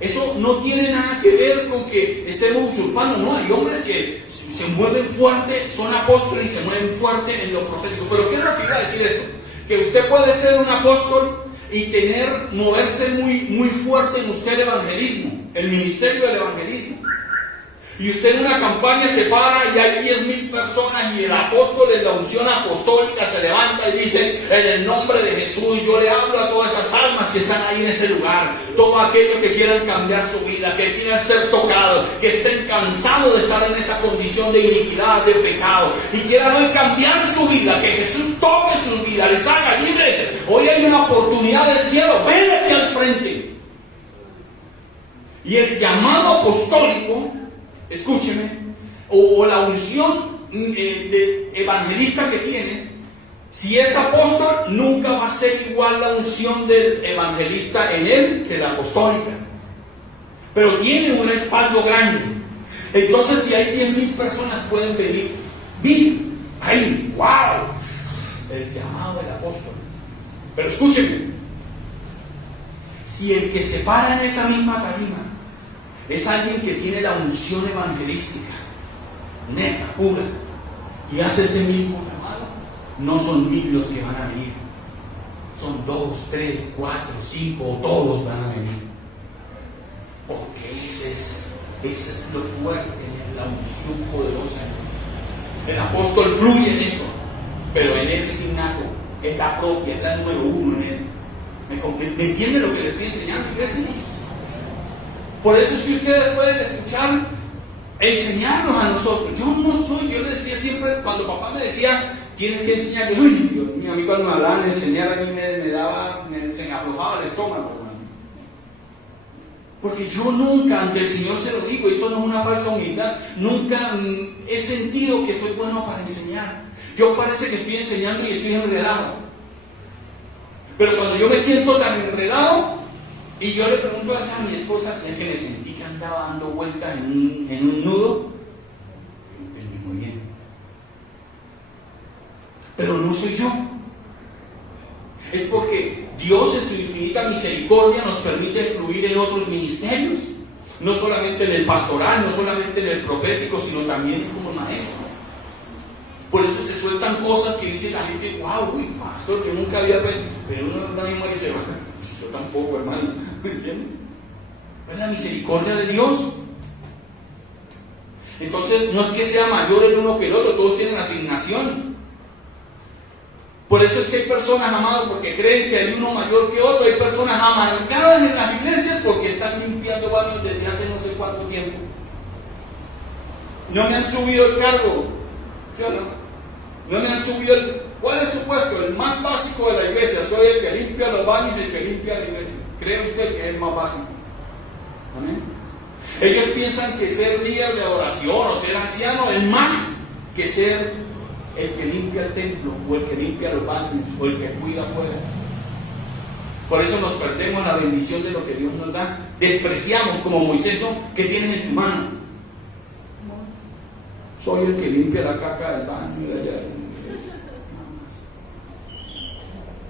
Eso no tiene nada que ver con que estemos usurpando, no. Hay hombres que se mueven fuerte, son apóstoles y se mueven fuerte en lo profético. Pero ¿qué es lo que iba a decir esto? Que usted puede ser un apóstol y moverse muy fuerte en usted el evangelismo, el ministerio del evangelismo. Y usted en una campaña se para y hay 10,000 personas y el apóstol en la unción apostólica se levanta y dice: en el nombre de Jesús yo le hablo a todas esas almas que están ahí en ese lugar, todos aquellos que quieran cambiar su vida, que quieran ser tocados, que estén cansados de estar en esa condición de iniquidad, de pecado, y quieran hoy cambiar su vida, que Jesús toque su vida, les haga libre. Hoy hay una oportunidad del cielo, ven aquí al frente. Y el llamado apostólico, escúcheme, o la unción de evangelista que tiene, si es apóstol, nunca va a ser igual la unción del evangelista en él que la apostólica. Pero tiene un respaldo grande. Entonces, si hay 10,000 personas, pueden venir. Vi, ahí, wow, el llamado del apóstol. Pero escúchenme, si el que se para en esa misma tarima es alguien que tiene la unción evangelística, neta, pura, y hace ese mismo llamado, no son 1,000 los que van a venir, son 2, 3, 4, 5, o todos van a venir, porque ese es lo fuerte, la unción poderosa. El apóstol fluye en eso, pero en él es innato, es la propia, es la número 1 en él. ¿Me entiende lo que les estoy enseñando, iglesia? Por eso es que ustedes pueden escuchar e enseñarnos a nosotros. Yo le decía siempre, cuando papá me decía, tienes que enseñar, uy, Dios mío, a mí cuando me hablaban de enseñar, a mí se me aflojaba el estómago, hermano. Porque yo nunca, ante el Señor se lo digo, esto no es una falsa humildad, nunca he sentido que soy bueno para enseñar. Yo parece que estoy enseñando y estoy enredado. Pero cuando yo me siento tan enredado, y yo le pregunto a mi esposa, si es que me sentí que andaba dando vueltas en un nudo, entendí muy bien. Pero no soy yo. Es porque Dios en su infinita misericordia nos permite fluir en otros ministerios. No solamente en el pastoral, no solamente en el profético, sino también como maestro. Por eso se sueltan cosas que dice la gente, wow, uy, pastor, yo nunca había visto. Pero uno mismo dice, yo tampoco, hermano. ¿Me entienden? Es la misericordia de Dios. Entonces, no es que sea mayor el uno que el otro, todos tienen asignación. Por eso es que hay personas, amados, porque creen que hay uno mayor que otro. Hay personas amargadas en las iglesias porque están limpiando baños desde hace no sé cuánto tiempo. No me han subido el cargo, ¿sí o no? No me han subido ¿cuál es su puesto? El más básico de la iglesia. Soy el que limpia los baños y el que limpia la iglesia. ¿Cree usted que es el más básico? ¿Amén? Ellos piensan que ser líder de oración o ser anciano es más que ser el que limpia el templo, o el que limpia los baños, o el que cuida afuera. Por eso nos perdemos la bendición de lo que Dios nos da. Despreciamos, como Moisés, ¿no? ¿Qué tienes en tu mano? Soy el que limpia la caca del baño y de allá.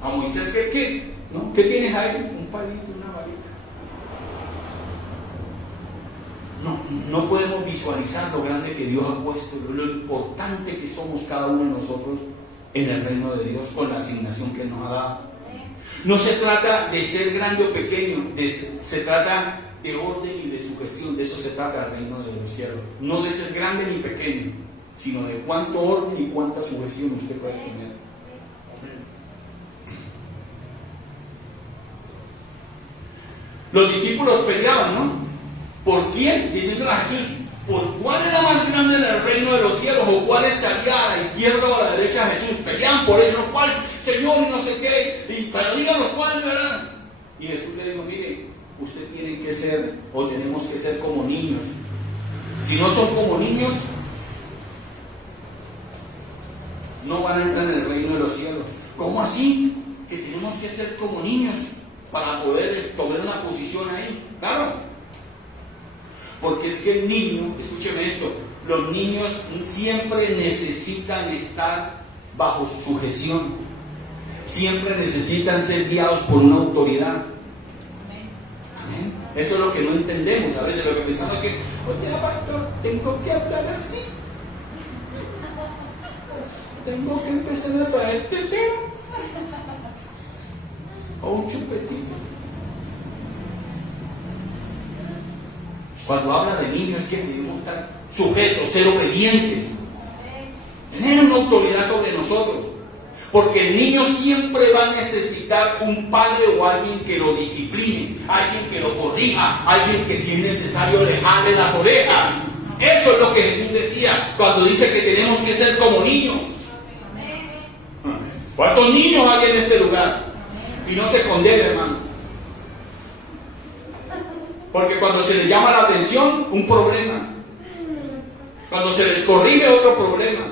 A Moisés, ¿qué? ¿No? ¿Qué tienes ahí? Un palito, una varita. No podemos visualizar lo grande que Dios ha puesto, lo importante que somos cada uno de nosotros en el reino de Dios con la asignación que Él nos ha dado. No se trata de ser grande o pequeño, se trata de orden y de sujeción. De eso se trata el reino de los cielos. No de ser grande ni pequeño, sino de cuánto orden y cuánta sujeción usted puede tener. Los discípulos peleaban, ¿no? ¿Por quién? Diciendo a Jesús, ¿por cuál era más grande en el reino de los cielos? ¿O cuál estaría a la izquierda o a la derecha de Jesús? Peleaban por él, ¿no? ¿Cuál? Señor, y no sé qué. Pero díganos cuál, ¿verdad? Y Jesús le dijo, mire, usted tiene que ser, o tenemos que ser como niños. Si no son como niños, no van a entrar en el reino de los cielos. ¿Cómo así? Que tenemos que ser como niños para poder tomar una posición ahí. Claro. Porque es que el niño, escúcheme esto, los niños siempre necesitan estar bajo sujeción. Siempre necesitan ser guiados por una autoridad. Amén. Eso es lo que no entendemos. A veces lo que pensamos es que, oye, pastor, tengo que hablar así. Tengo que empezar a traer tetero o un chupetito. Cuando habla de niños es que debemos estar sujetos, ser obedientes, tener una autoridad sobre nosotros, porque el niño siempre va a necesitar un padre o alguien que lo discipline, alguien que lo corrija, alguien que si es necesario le jale las orejas. Eso es lo que Jesús decía cuando dice que tenemos que ser como niños. ¿Cuántos niños hay en este lugar? Y no se condena, hermano. Porque cuando se le llama la atención, un problema. Cuando se les corrige, otro problema.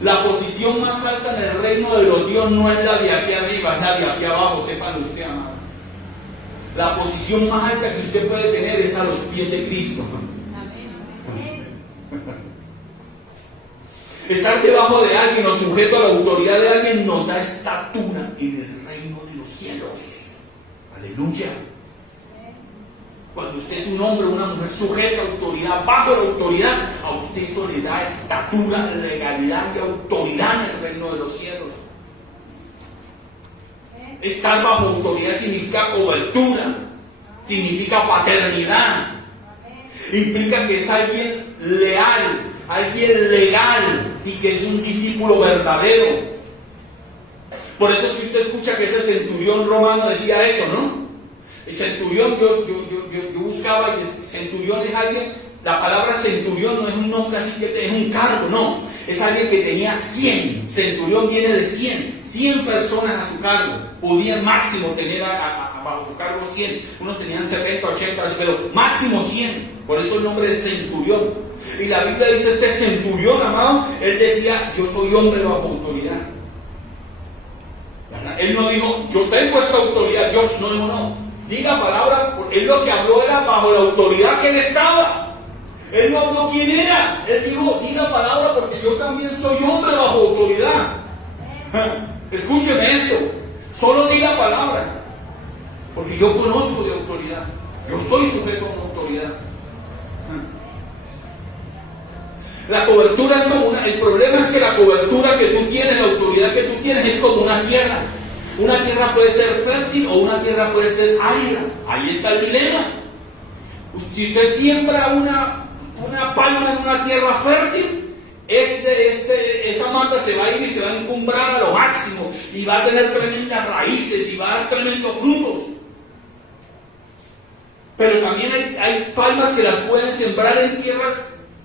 La posición más alta en el reino de los Dios no es la de aquí arriba, es la de aquí abajo, sepan usted, amado. La posición más alta que usted puede tener es a los pies de Cristo. Amén. Estar debajo de alguien o sujeto a la autoridad de alguien nos da estatura en el reino de los cielos. Aleluya. Cuando usted es un hombre o una mujer sujeta a autoridad, bajo la autoridad, a usted eso le da estatura, legalidad y autoridad en el reino de los cielos. Estar bajo autoridad significa cobertura, significa paternidad, implica que es alguien leal, alguien legal y que es un discípulo verdadero. Por eso es que usted escucha que ese centurión romano decía eso, ¿no? El centurión, yo buscaba, y centurión es alguien, la palabra centurión no es un nombre así que es un cargo, no, es alguien que tenía 100, centurión viene de 100 personas a su cargo, podían máximo tener bajo su cargo 100, unos tenían 70, 80, pero máximo 100, por eso el nombre es centurión. Y la Biblia dice, este centurión, amado, él decía, yo soy hombre bajo autoridad. ¿Verdad? Él no dijo, yo tengo esta autoridad, yo no. Diga palabra, él lo que habló era bajo la autoridad que él estaba. Él no habló quién era. Él dijo, diga palabra porque yo también soy hombre bajo autoridad. Escúcheme esto. Solo diga palabra. Porque yo conozco de autoridad. Yo estoy sujeto a una autoridad. La cobertura es como el problema es que la cobertura que tú tienes, la autoridad que tú tienes es como una tierra. Una tierra puede ser fértil o una tierra puede ser árida. Ahí está el dilema. Si usted siembra una palma en una tierra fértil, esa mata se va a ir y se va a encumbrar a lo máximo y va a tener tremendas raíces y va a dar tremendos frutos. Pero también hay palmas que las pueden sembrar en tierras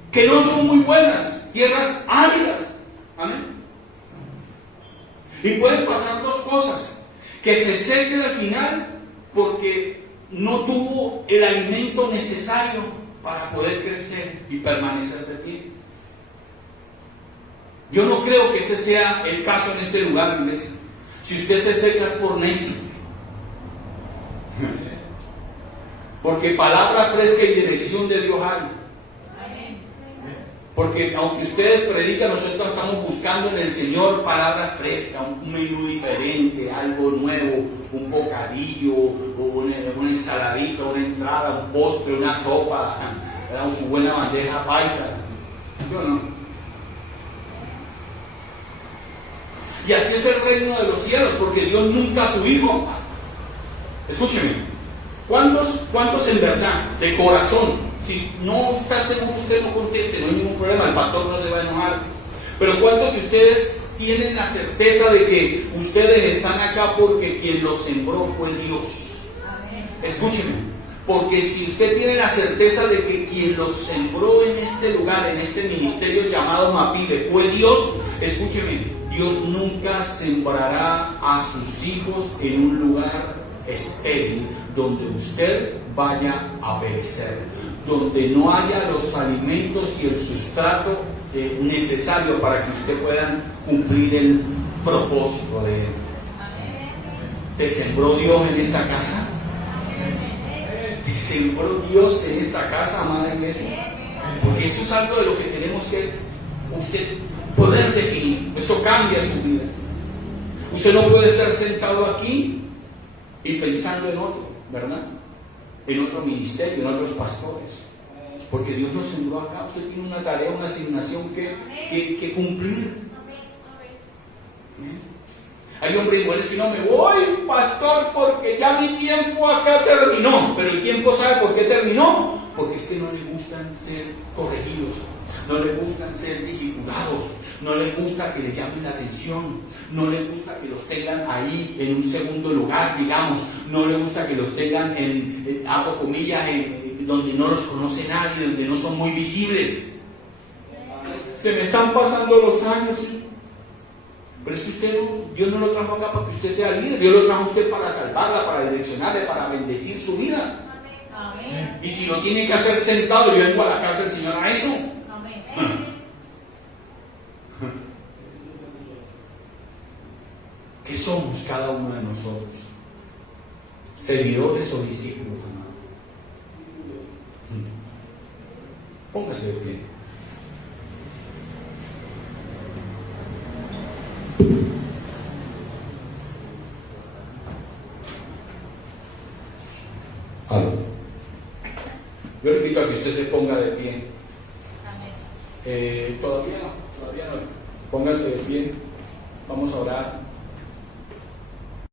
que no son muy buenas, tierras áridas. Amén. Y pueden pasar dos cosas: que se seque al final porque no tuvo el alimento necesario para poder crecer y permanecer de pie. Yo no creo que ese sea el caso en este lugar, iglesia. Si usted se seca es por necio. Porque palabra fresca y dirección de Dios hay. Porque aunque ustedes predican, nosotros estamos buscando en el Señor palabras frescas, un menú diferente, algo nuevo, un bocadillo, una ensaladita, una entrada, un postre, una sopa, su buena bandeja paisa. ¿Sí o no? Y así es el reino de los cielos, porque Dios nunca a su Hijo. Escúcheme, ¿cuántos en verdad, de corazón? Si no está seguro, usted no conteste, no hay ningún problema, el pastor no se va a enojar. Pero ¿cuántos de ustedes tienen la certeza de que ustedes están acá porque quien los sembró fue Dios? Amén. Escúcheme, porque si usted tiene la certeza de que quien los sembró en este lugar, en este ministerio llamado Mapile, fue Dios, escúcheme, Dios nunca sembrará a sus hijos en un lugar estéril donde usted vaya a perecer, donde no haya los alimentos y el sustrato necesario para que usted pueda cumplir el propósito de Él. ¿Te sembró Dios en esta casa? ¿Te sembró Dios en esta casa, amada iglesia? Porque eso es algo de lo que tenemos que usted poder definir. Esto cambia su vida. Usted no puede estar sentado aquí y pensando en otro, ¿verdad? En otro ministerio, en otros pastores, porque Dios nos sembró acá. Usted tiene una tarea, una asignación que cumplir. Hay hombres y mujeres que no, me voy, pastor, porque ya mi tiempo acá terminó. Pero el tiempo, ¿sabe por qué terminó? Porque es que no le gustan ser corregidos, no le gustan ser discipulados, no le gusta que le llamen la atención, no le gusta que los tengan ahí en un segundo lugar, digamos, no le gusta que los tengan hago comillas, donde no los conoce nadie, donde no son muy visibles. Se me están pasando los años, pero es que Dios no lo trajo acá para que usted sea líder, Dios lo trajo a usted para salvarla, para direccionarle, para bendecir su vida. Amén. Y si lo tiene que hacer sentado, yo vengo a la casa del Señor a eso. Amén. ¿Qué somos cada uno de nosotros? ¿Seguidores o discípulos, amado? Póngase de pie. Aló. Yo le invito a que usted se ponga de pie. Amén. Todavía no. Póngase de pie. Vamos a orar.